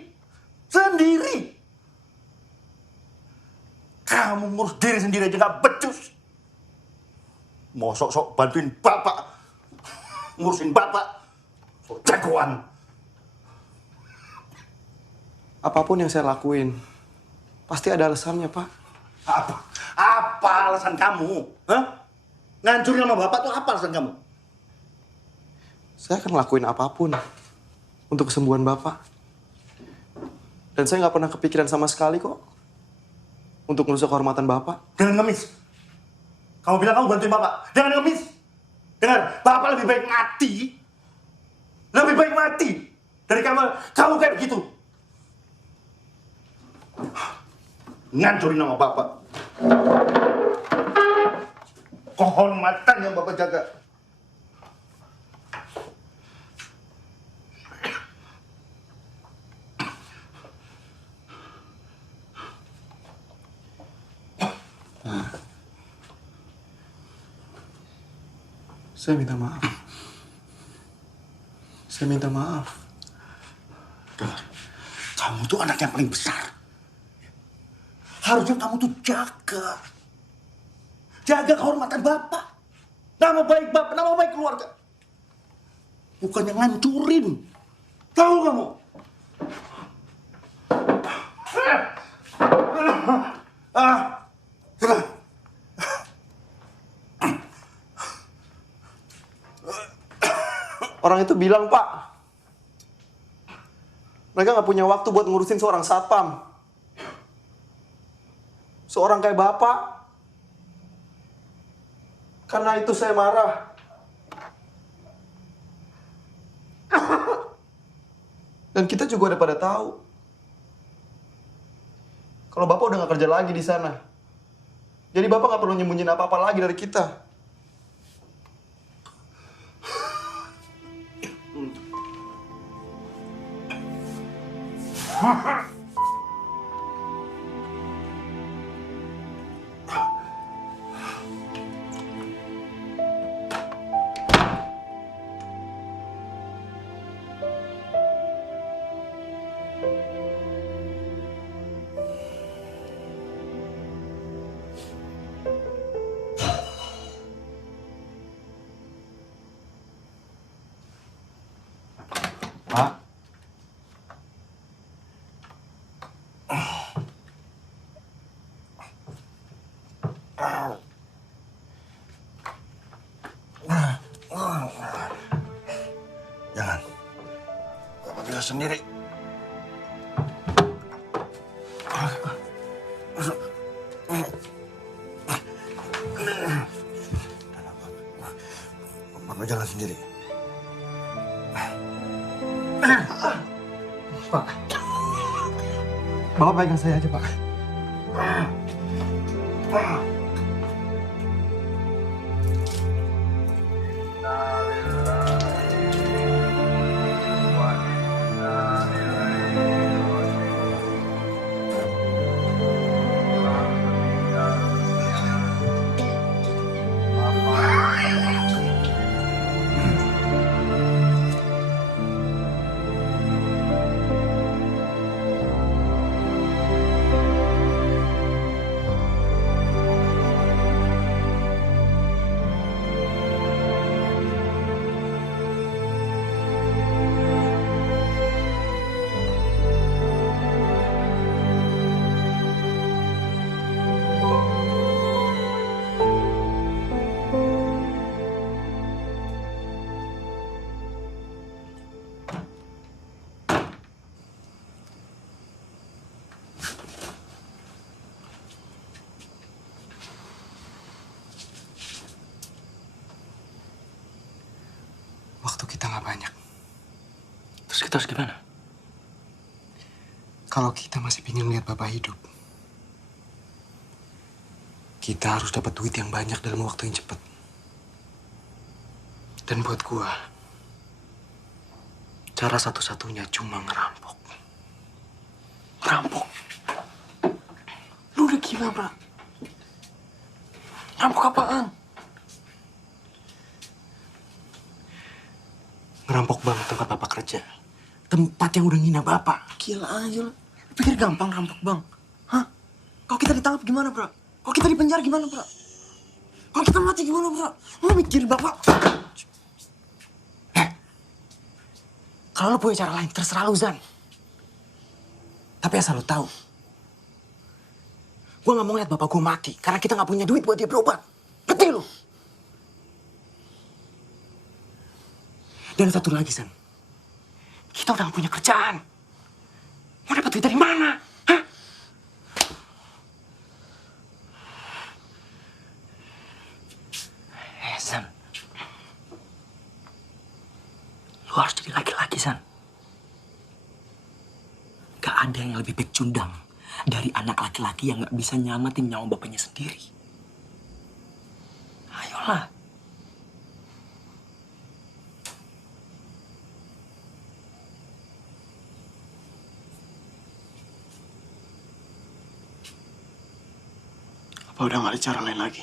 Sendiri. Kamu ngurus diri sendiri aja nggak becus. Mau sok-sok bantuin Bapak. Ngurusin Bapak. Sok jagoan. Apapun yang saya lakuin, pasti ada alasannya, Pak. Apa? Apa alasan kamu? Hah? Ngancurin nama Bapak tuh apa alasan kamu? Saya akan lakuin apapun untuk kesembuhan Bapak. Dan saya nggak pernah kepikiran sama sekali kok untuk merusak kehormatan Bapak. Jangan ngemis. Kamu bilang kamu bantuin Bapak. Jangan ngemis. Dengar, Bapak lebih baik mati. Lebih baik mati dari kamu kayak begitu. Ngancurin nama Bapak. Kehormatan yang Bapak jaga. Saya minta maaf. Saya minta maaf. Dengar, kamu tuh anak yang paling besar. Harusnya kamu tuh jaga. Jaga kehormatan Bapak. Nama baik Bapak, nama baik keluarga. Bukannya ngancurin. Tahu kamu? Orang itu bilang, Pak, mereka nggak punya waktu buat ngurusin seorang satpam. Seorang kayak Bapak. Karena itu saya marah. Dan kita juga udah pada tahu. Kalau Bapak udah nggak kerja lagi di sana. Jadi Bapak nggak perlu nyembunyiin apa-apa lagi dari kita. Pak. Jangan. Bapak bisa sendiri. Bapak jalan sendiri. Pak, Bapak pegang saya aja, Pak. Terus gimana? Kalau kita masih ingin lihat Bapak hidup, kita harus dapat duit yang banyak dalam waktu yang cepat. Dan buat gua, cara satu-satunya cuma ngerampok. Ngerampok? Lu udah gila, Bra. Ngerampok apaan? Ngerampok bank tempat Bapak kerja. Tempat yang udah ngina Bapak. Gila aja lu. Pikir gampang rampok bank? Hah? Kalau kita ditangkap gimana, Bra? Kalau kita dipenjara gimana, Bra? Kalau kita mati gimana, Bra? Lu mikir Bapak. Kalau lu punya cara lain, terserah lu, Zan. Tapi asal lu tahu, gue gak mau lihat bapak gue mati karena kita gak punya duit buat dia berobat. Ngerti lu? Dan satu lagi, Zan. Kita udah gak punya kerjaan. Mau dapat duit dari mana? Hah? Zan. Lu harus jadi laki-laki, San. Gak ada yang lebih pecundang dari anak laki-laki yang gak bisa nyamatin nyawa bapaknya sendiri. Ayolah. Apa udah gak ada cara lain lagi?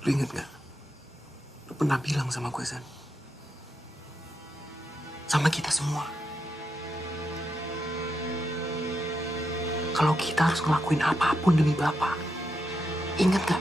Lu inget gak? Lu pernah bilang sama gue, San. Sama kita semua. Kalau kita harus ngelakuin apapun demi Bapak. Ingat gak?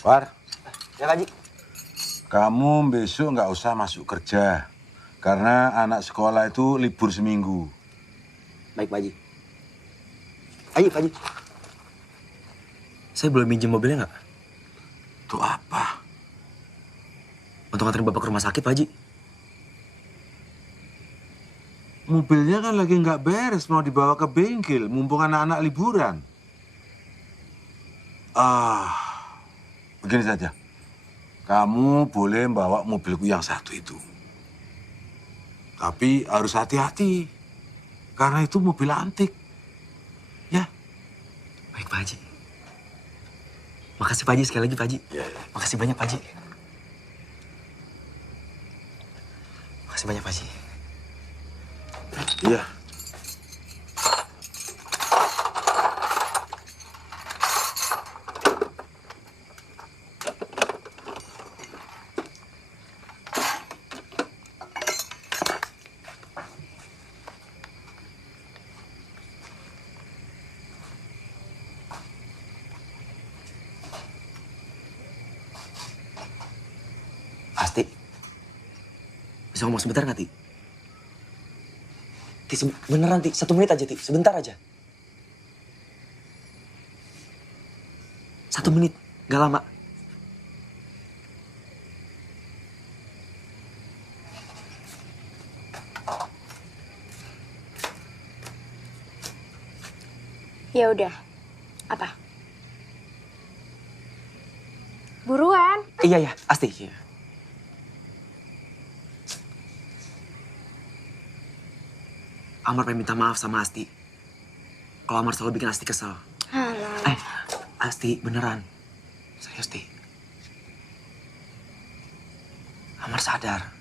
War. Ya, Pak Haji. Kamu besok nggak usah masuk kerja. Karena anak sekolah itu libur seminggu. Baik, Pak Haji. Ayo, Pak Haji. Saya boleh minjem mobilnya nggak? Untuk apa? Untuk nganterin Bapak ke rumah sakit, Pak Haji. Mobilnya kan lagi nggak beres, mau dibawa ke bengkel, mumpung anak-anak liburan. Begini saja. Kamu boleh bawa mobilku yang satu itu. Tapi harus hati-hati. Karena itu mobil antik. Ya. Baik, Pak Haji. Makasih, Pak Haji. Sekali lagi, Pak Haji. Makasih banyak, Pak Haji. Makasih banyak, Pak Haji. Iya. Asti, bisa ngomong sebentar nggak, Ti? Ti, beneran, Ti. 1 menit aja, Ti. Sebentar aja. 1 menit, nggak lama. Ya udah. Apa? Buruan. Iya, Asti. Iya. Amar pengen minta maaf sama Asti. Kalau Amar selalu bikin Asti kesel. Alah. Asti, beneran. Serius, Ti. Amar sadar.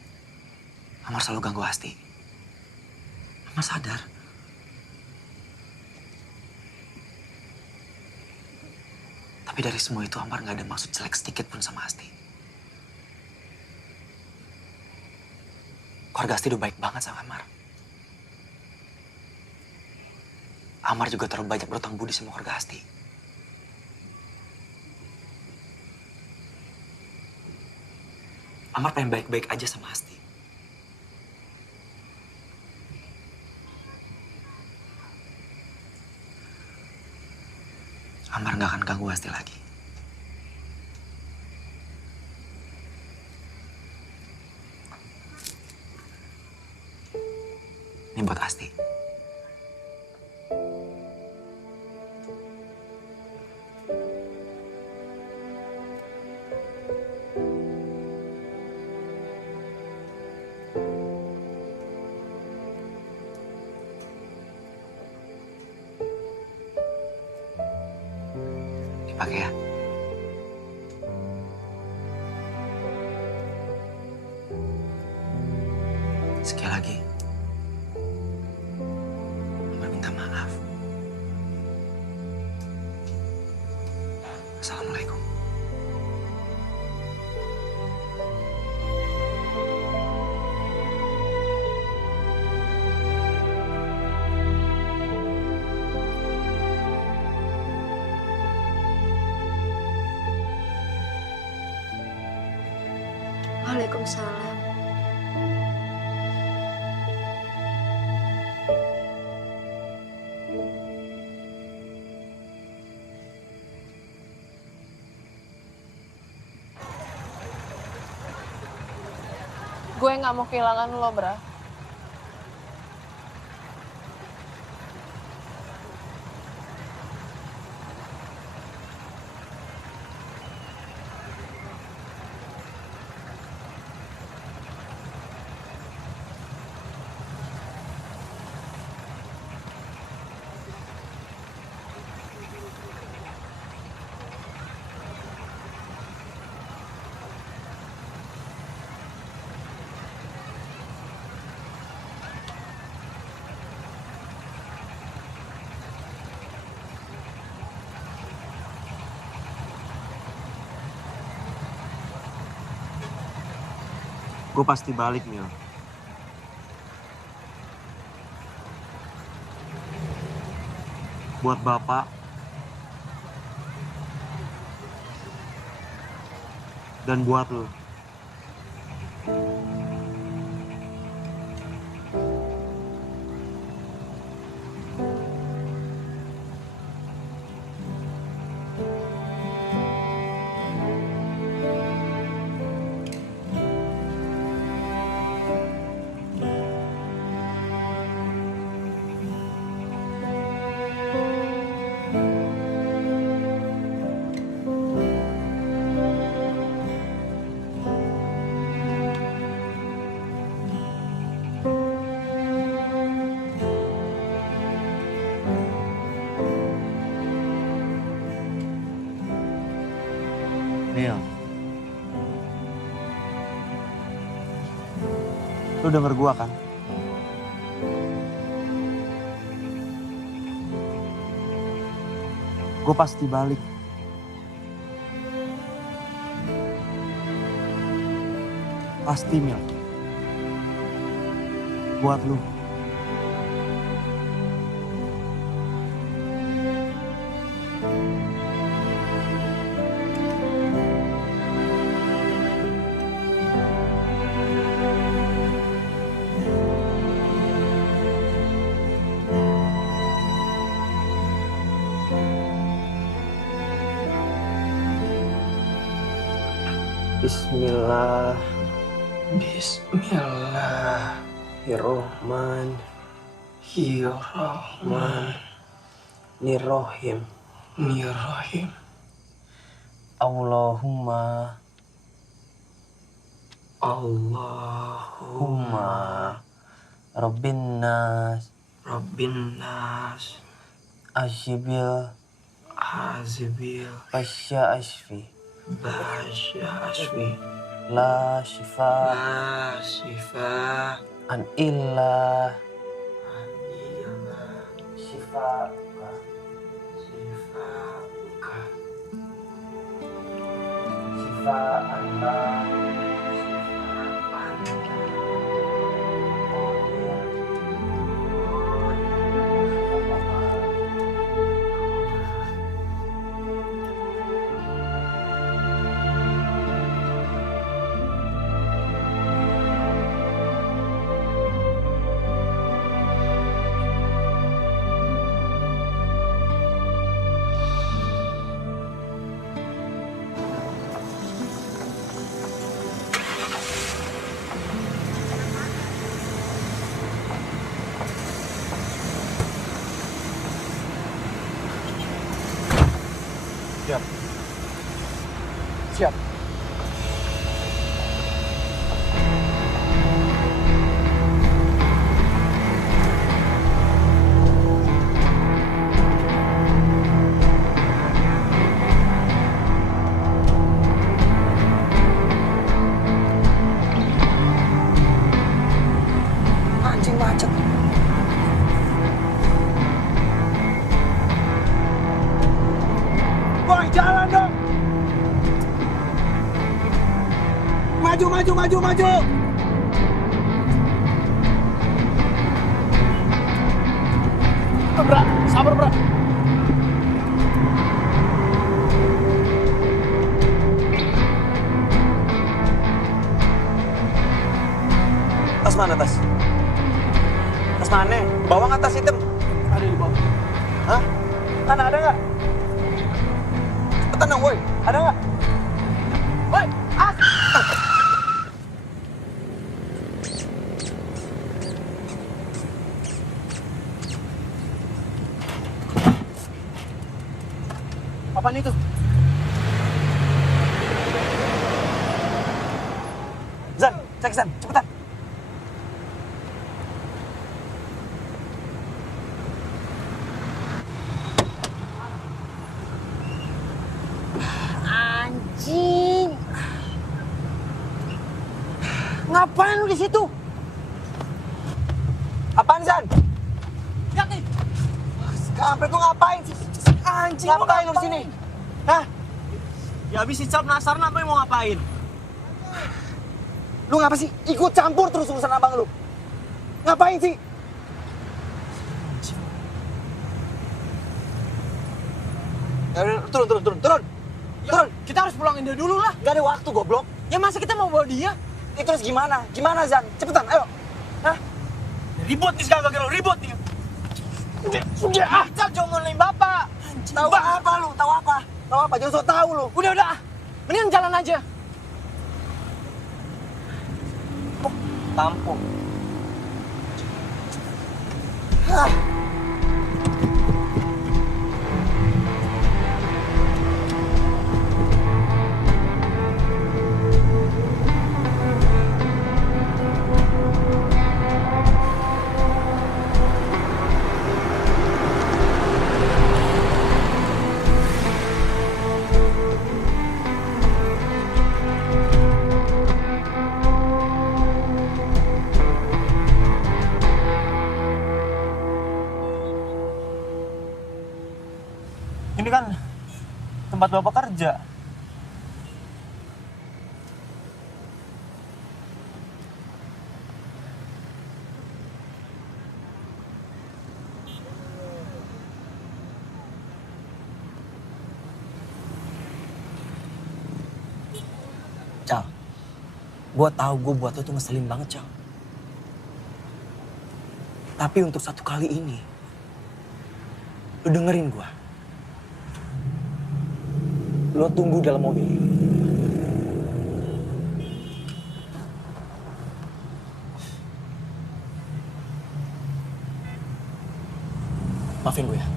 Amar selalu ganggu Asti. Mas sadar? Tapi dari semua itu Amar gak ada maksud jelek sedikit pun sama Asti. Keluarga Asti udah baik banget sama Amar. Amar juga terlalu banyak berutang budi sama keluarga Asti. Amar pengen baik-baik aja sama Asti. Amar gak akan ganggu Asti lagi. Ini buat Asti. Dipakai ya. Sekali lagi. Amar minta maaf. Assalamualaikum. Waalaikumsalam. Gue nggak mau kehilangan lo, Bra. Gue pasti balik, Mil. Buat Bapak dan buat lo. Mil, lu denger gua kan? Gue pasti balik. Pasti, Mil. Buat lu. Bismillah. Bismillahirrahmanirrahim. Allahumma Rabbin nas Asyibil Basya Ashfi La shifa An illa Siap. Siap. Anjing macet. Boy, jalan dong. Maju, maju, maju, maju. Bra, sabar, bra. Tas mana tas? Tas mana? Bawa nggak tas hitam? Ada di bawah. Hah? Mana ada nggak? Cepetan dong, woi. Ada nggak? Woi, ah! Apaan itu? Zan, cek Zan, cepetan. Anjing. Ngapain lu di situ? Apaan, Zan? Lihat nih. Kampret lu ngapain sih? Anjing, Ngapain lu di sini? Hah? Ya habis Icap penasaran apa yang mau ngapain? Lu ngapa sih ikut campur terus urusan abang lu? Ngapain sih? Ya udah, turun. Turun. Kita harus pulangin dia dulu lah. Gak ada waktu, goblok. Ya masa kita mau bawa dia? Terus gimana? Gimana, Zan? Cepetan, ayo. Hah? Ribut nih sekarang, gara-gara ribut nih. Udah, Icap jangan ngelain bapak. Tahu apa lu? Tahu apa? Tahu apa? Jangan sok tahu lu. Udah. Mendingan jalan aja. Tampung. Hah. Ini kan tempat bapak kerja. Cal, gue tahu gue buat lo tuh ngeselin banget, Cal. Tapi untuk satu kali ini, lo dengerin gue. Lo tunggu dalam mobil. Maafin gue ya.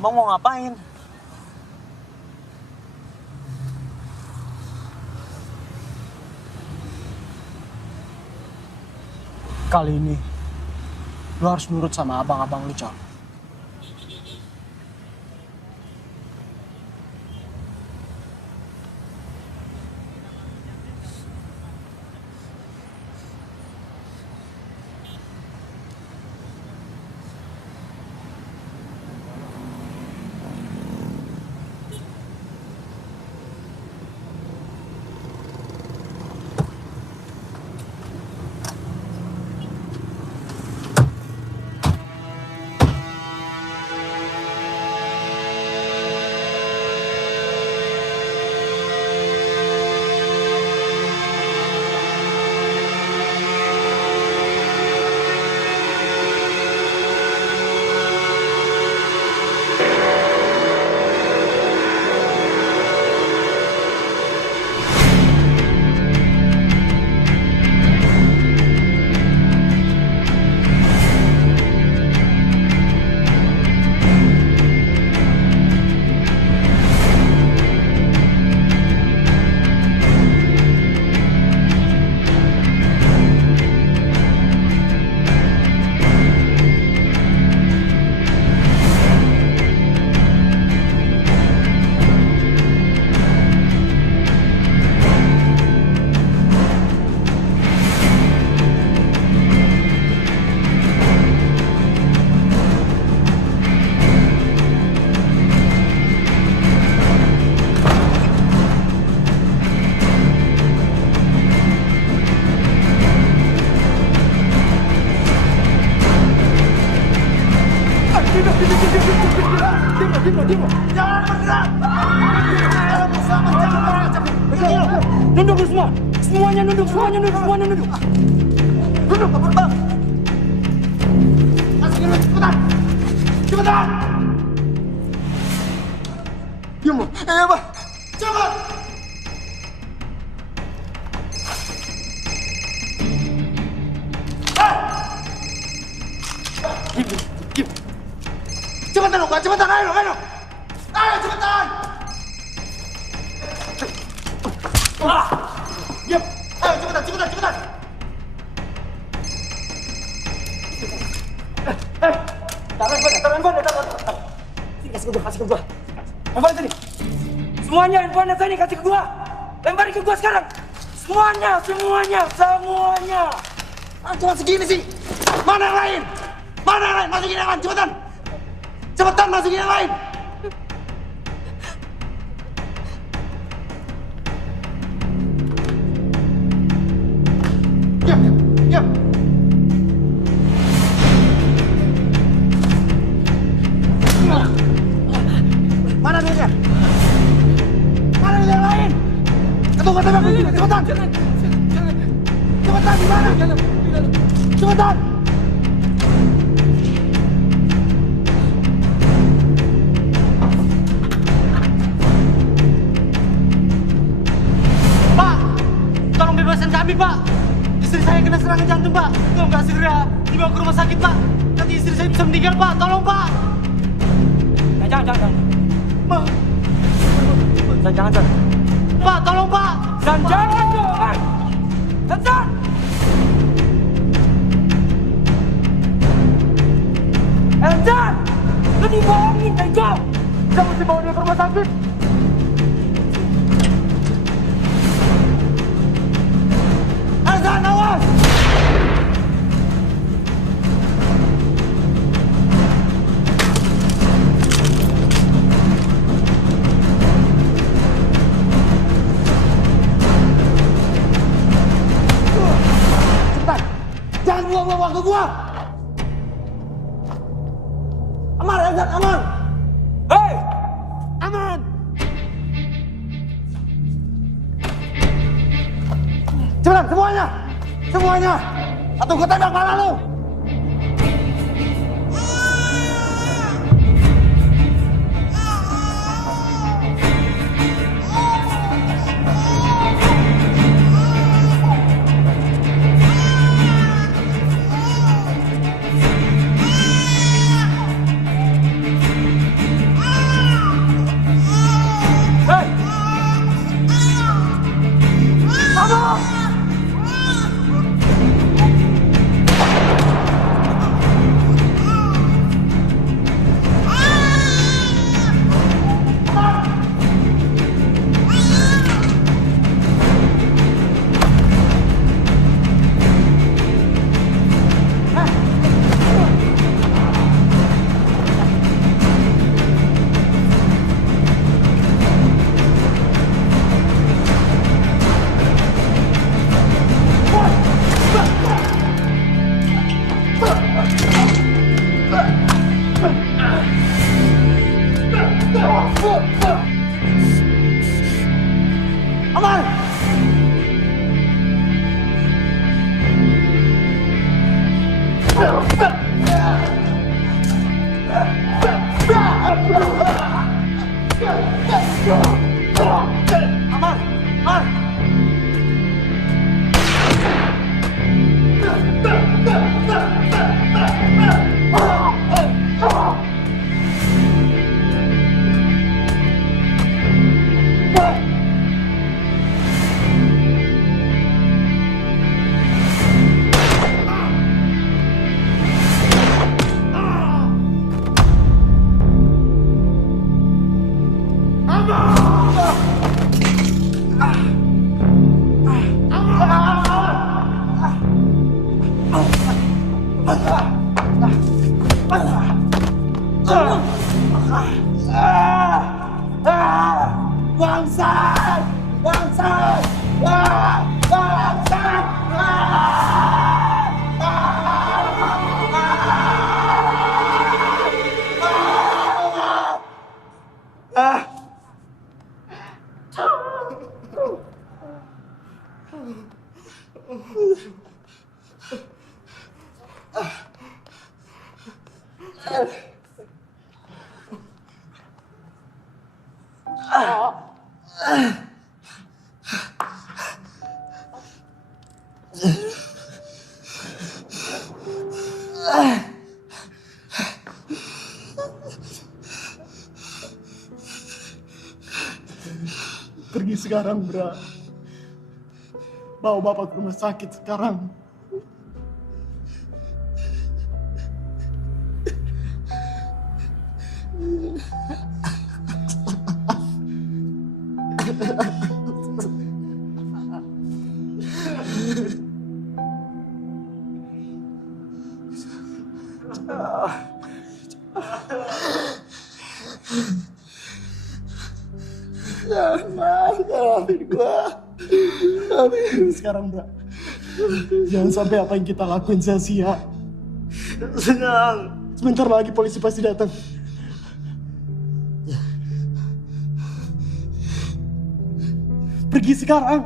Bang mau ngapain? Kali ini, lo harus nurut sama abang-abang lu, Cal. Jangan bergerak. Nunduk lu semua. Semuanya nunduk. Nunduk, Bang. Masukin lu, cepetan. Diam lu. Iya, Bang. Cepat. Diam. Cepetan lu, Kak. Cepetan, ayo. Ayo, cepetan. Diam. Ayo, cepetan. Taruh handphone. Sini, kasih ke gua. Handphone sini. Semuanya handphone sini, kasih ke gua. Lemparin ke gua sekarang. Semuanya. Cuma segini sih. Mana yang lain? Masukin yang lain, cepetan. Masukin yang lain. Diam. Mana duitnya? Mana duit yang lain? Tunggu, cepetan. Cepetan, di mana? Cepetan. Pak, tolong bebaskan kami, Pak. Istri saya kena serangan jantung, Pak. Kalau nggak segera dibawa ke rumah sakit, Pak. Nanti istri saya bisa meninggal, Pak. Tolong, Pak. Jangan. Jangan. Pak, tolong, Pak. Jangan dong, Pak. Jangan. Eljan, lu dibohongin, Bego. Kita mesti bawa dia ke rumah sakit. Eljan, awas! Cepetan! Jangan buang-buang waktu gua! Aman, Eljan, aman! Hei! Aman! Cepetan, semuanya! Atau gua tembak kepala lu! Aman! Pergi sekarang, Bra. Bawa bapak ke rumah sakit sekarang. Maafin gua. Sekarang, Bra. Jangan sampai apa yang kita lakuin sia-sia. Senang. Sebentar lagi polisi pasti datang. Pergi sekarang.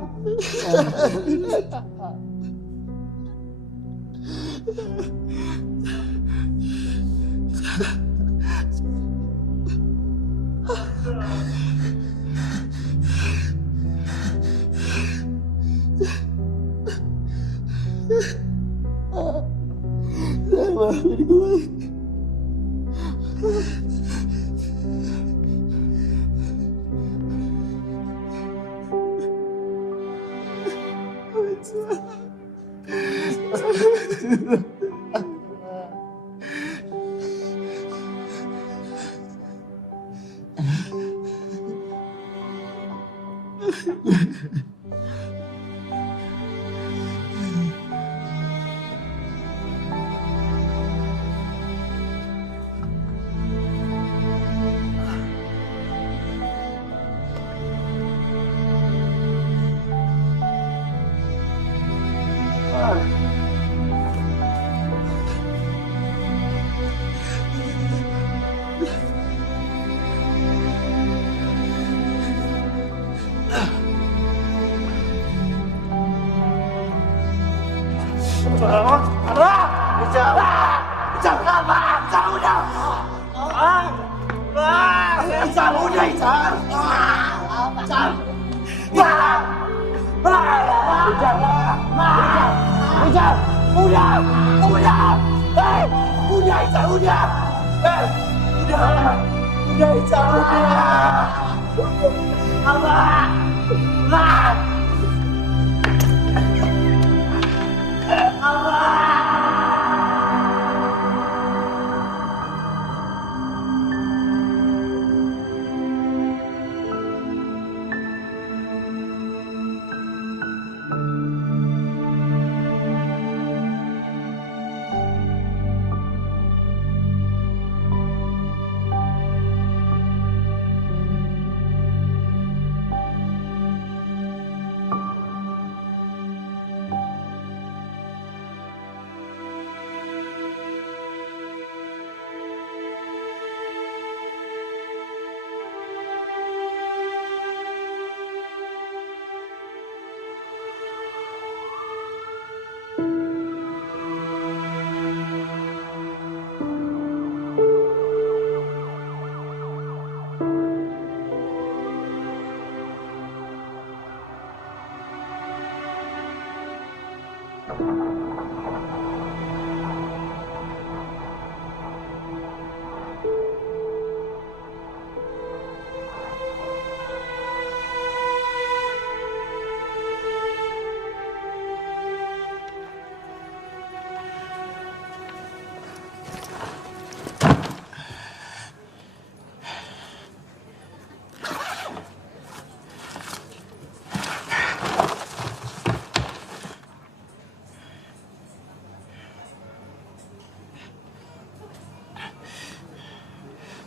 Maafin gue.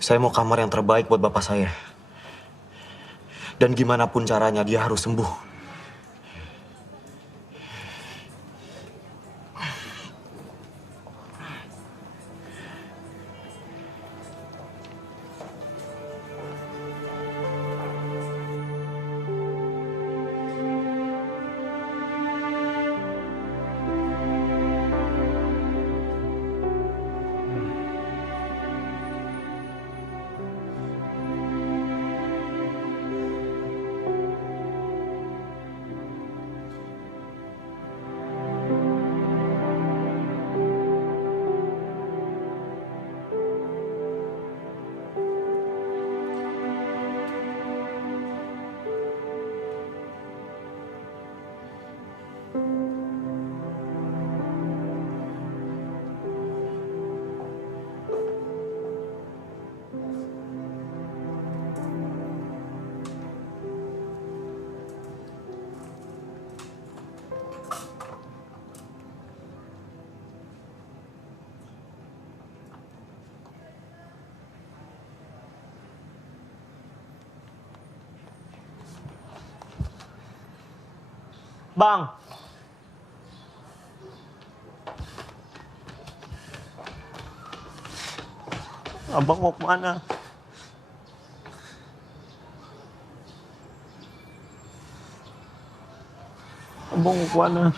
Saya mau kamar yang terbaik buat bapak saya. Dan gimana pun caranya dia harus sembuh. Bang. Abang mau kemana? Abang mau kemana?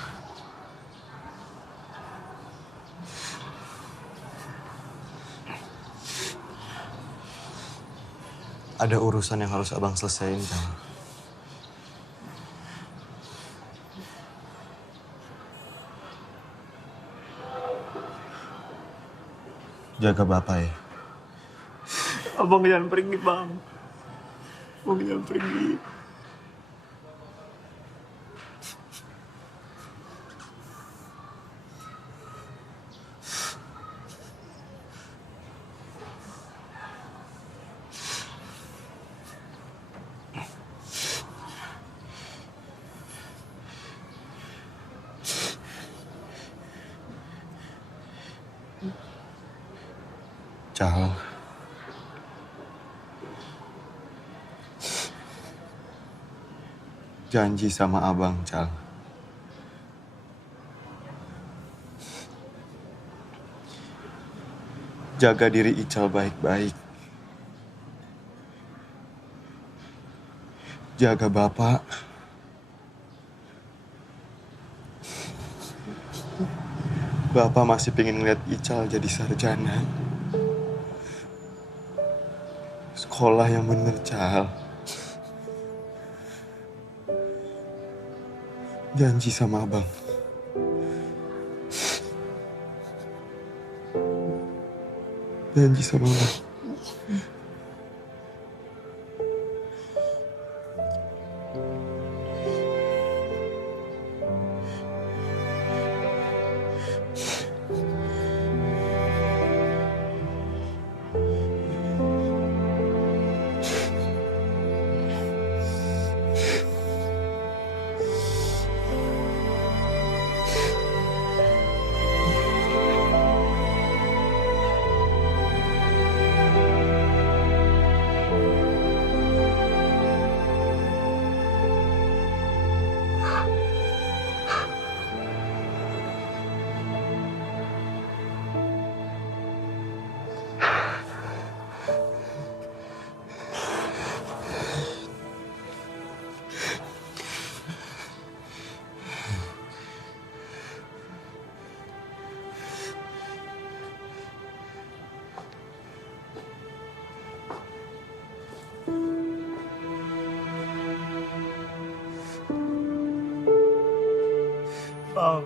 Ada urusan yang harus abang selesaiin, Cang. Jaga bapak ya. Abang jangan pergi, Bang. Abang jangan pergi. Cal. Janji sama abang, Cal. Jaga diri Ical baik-baik. Jaga bapak. Bapak masih pengen ngeliat Ical jadi sarjana. Sekolah yang bener, Cal. Janji sama abang. Janji sama abang. Bang.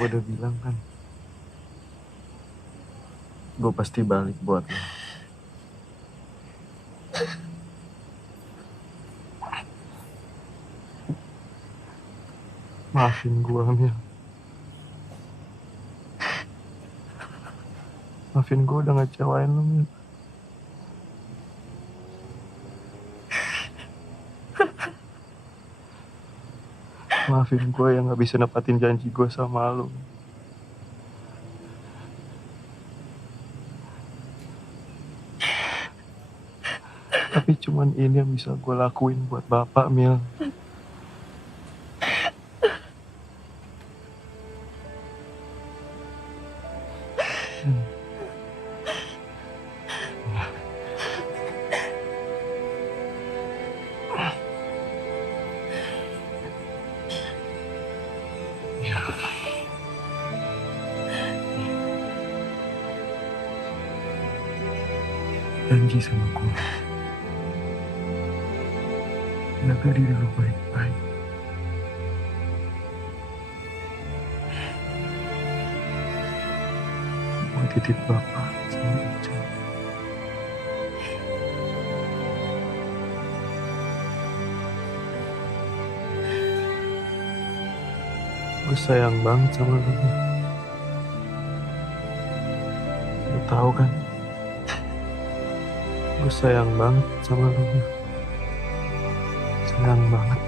Gue udah bilang kan, gue pasti balik buat lo. Maafin gue, Mil. Maafin gue udah ngecewain lo, Mil. Maafin gue yang gak bisa nepatin janji gue sama lo. Tapi cuman ini yang bisa gue lakuin buat Bapak, Mil. Janji sama gue. Jaga diri lu baik-baik. Mau titip Bapak sama Ica. Gue sayang banget sama lu. Lu tahu kan? Gue sayang banget sama lu. Sayang banget.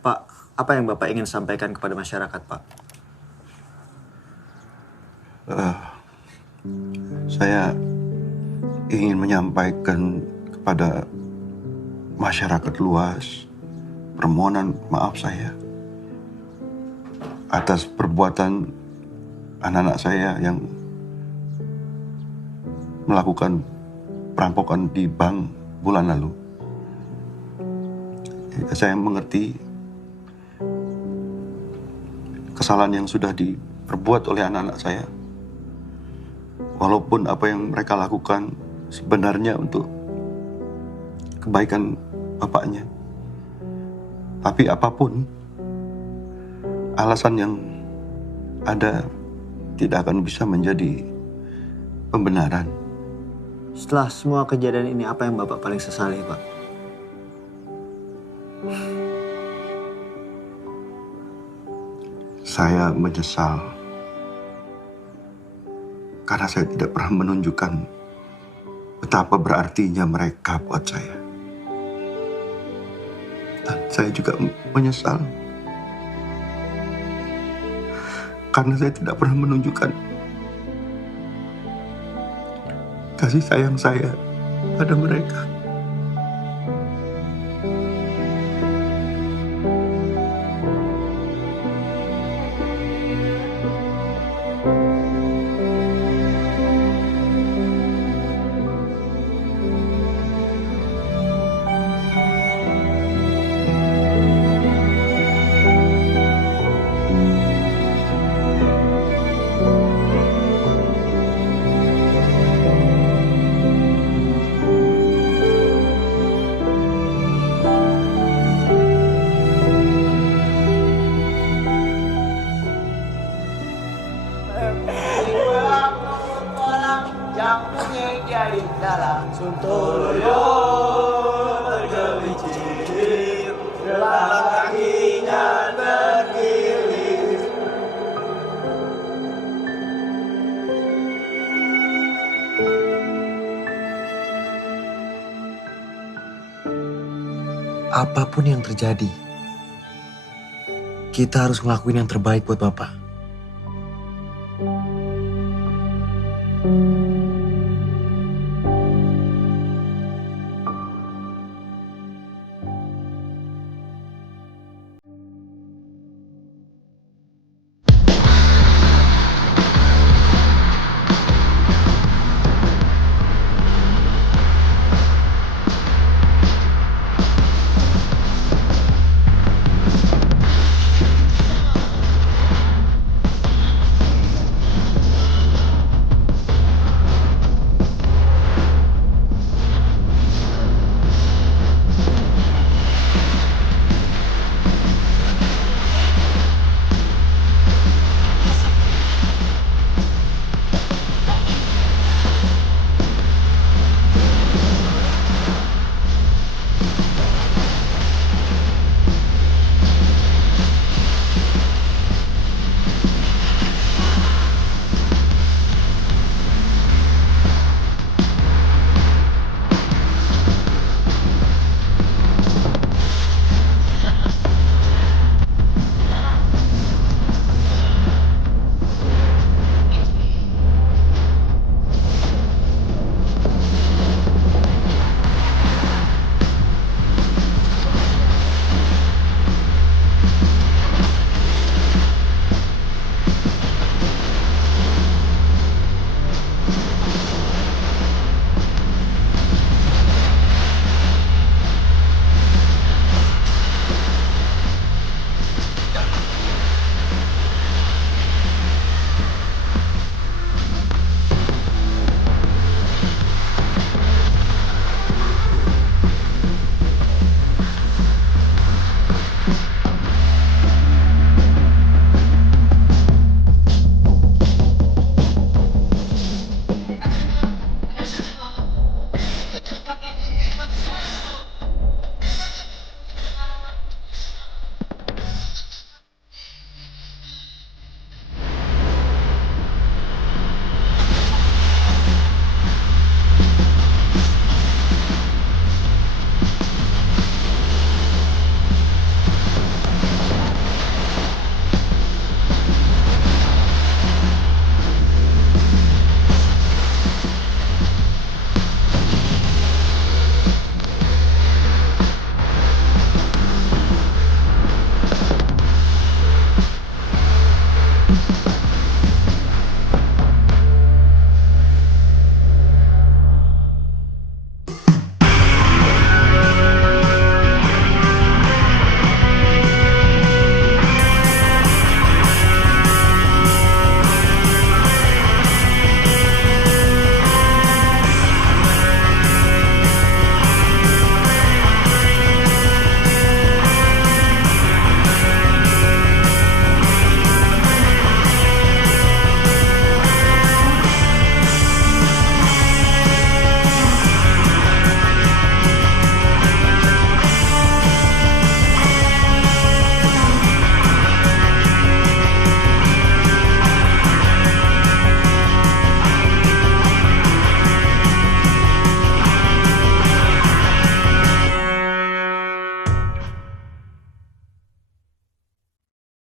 Pak, apa yang Bapak ingin sampaikan kepada masyarakat, Pak? Saya ingin menyampaikan kepada masyarakat luas permohonan maaf saya atas perbuatan anak-anak saya yang melakukan perampokan di bank bulan lalu. Saya mengerti kesalahan yang sudah diperbuat oleh anak-anak saya. Walaupun apa yang mereka lakukan sebenarnya untuk kebaikan bapaknya. Tapi apapun alasan yang ada tidak akan bisa menjadi pembenaran. Setelah semua kejadian ini, apa yang Bapak paling sesali, Pak? Saya menyesal karena saya tidak pernah menunjukkan betapa berartinya mereka buat saya. Dan saya juga menyesal karena saya tidak pernah menunjukkan kasih sayang saya pada mereka. Apapun yang terjadi, kita harus ngelakuin yang terbaik buat Bapak.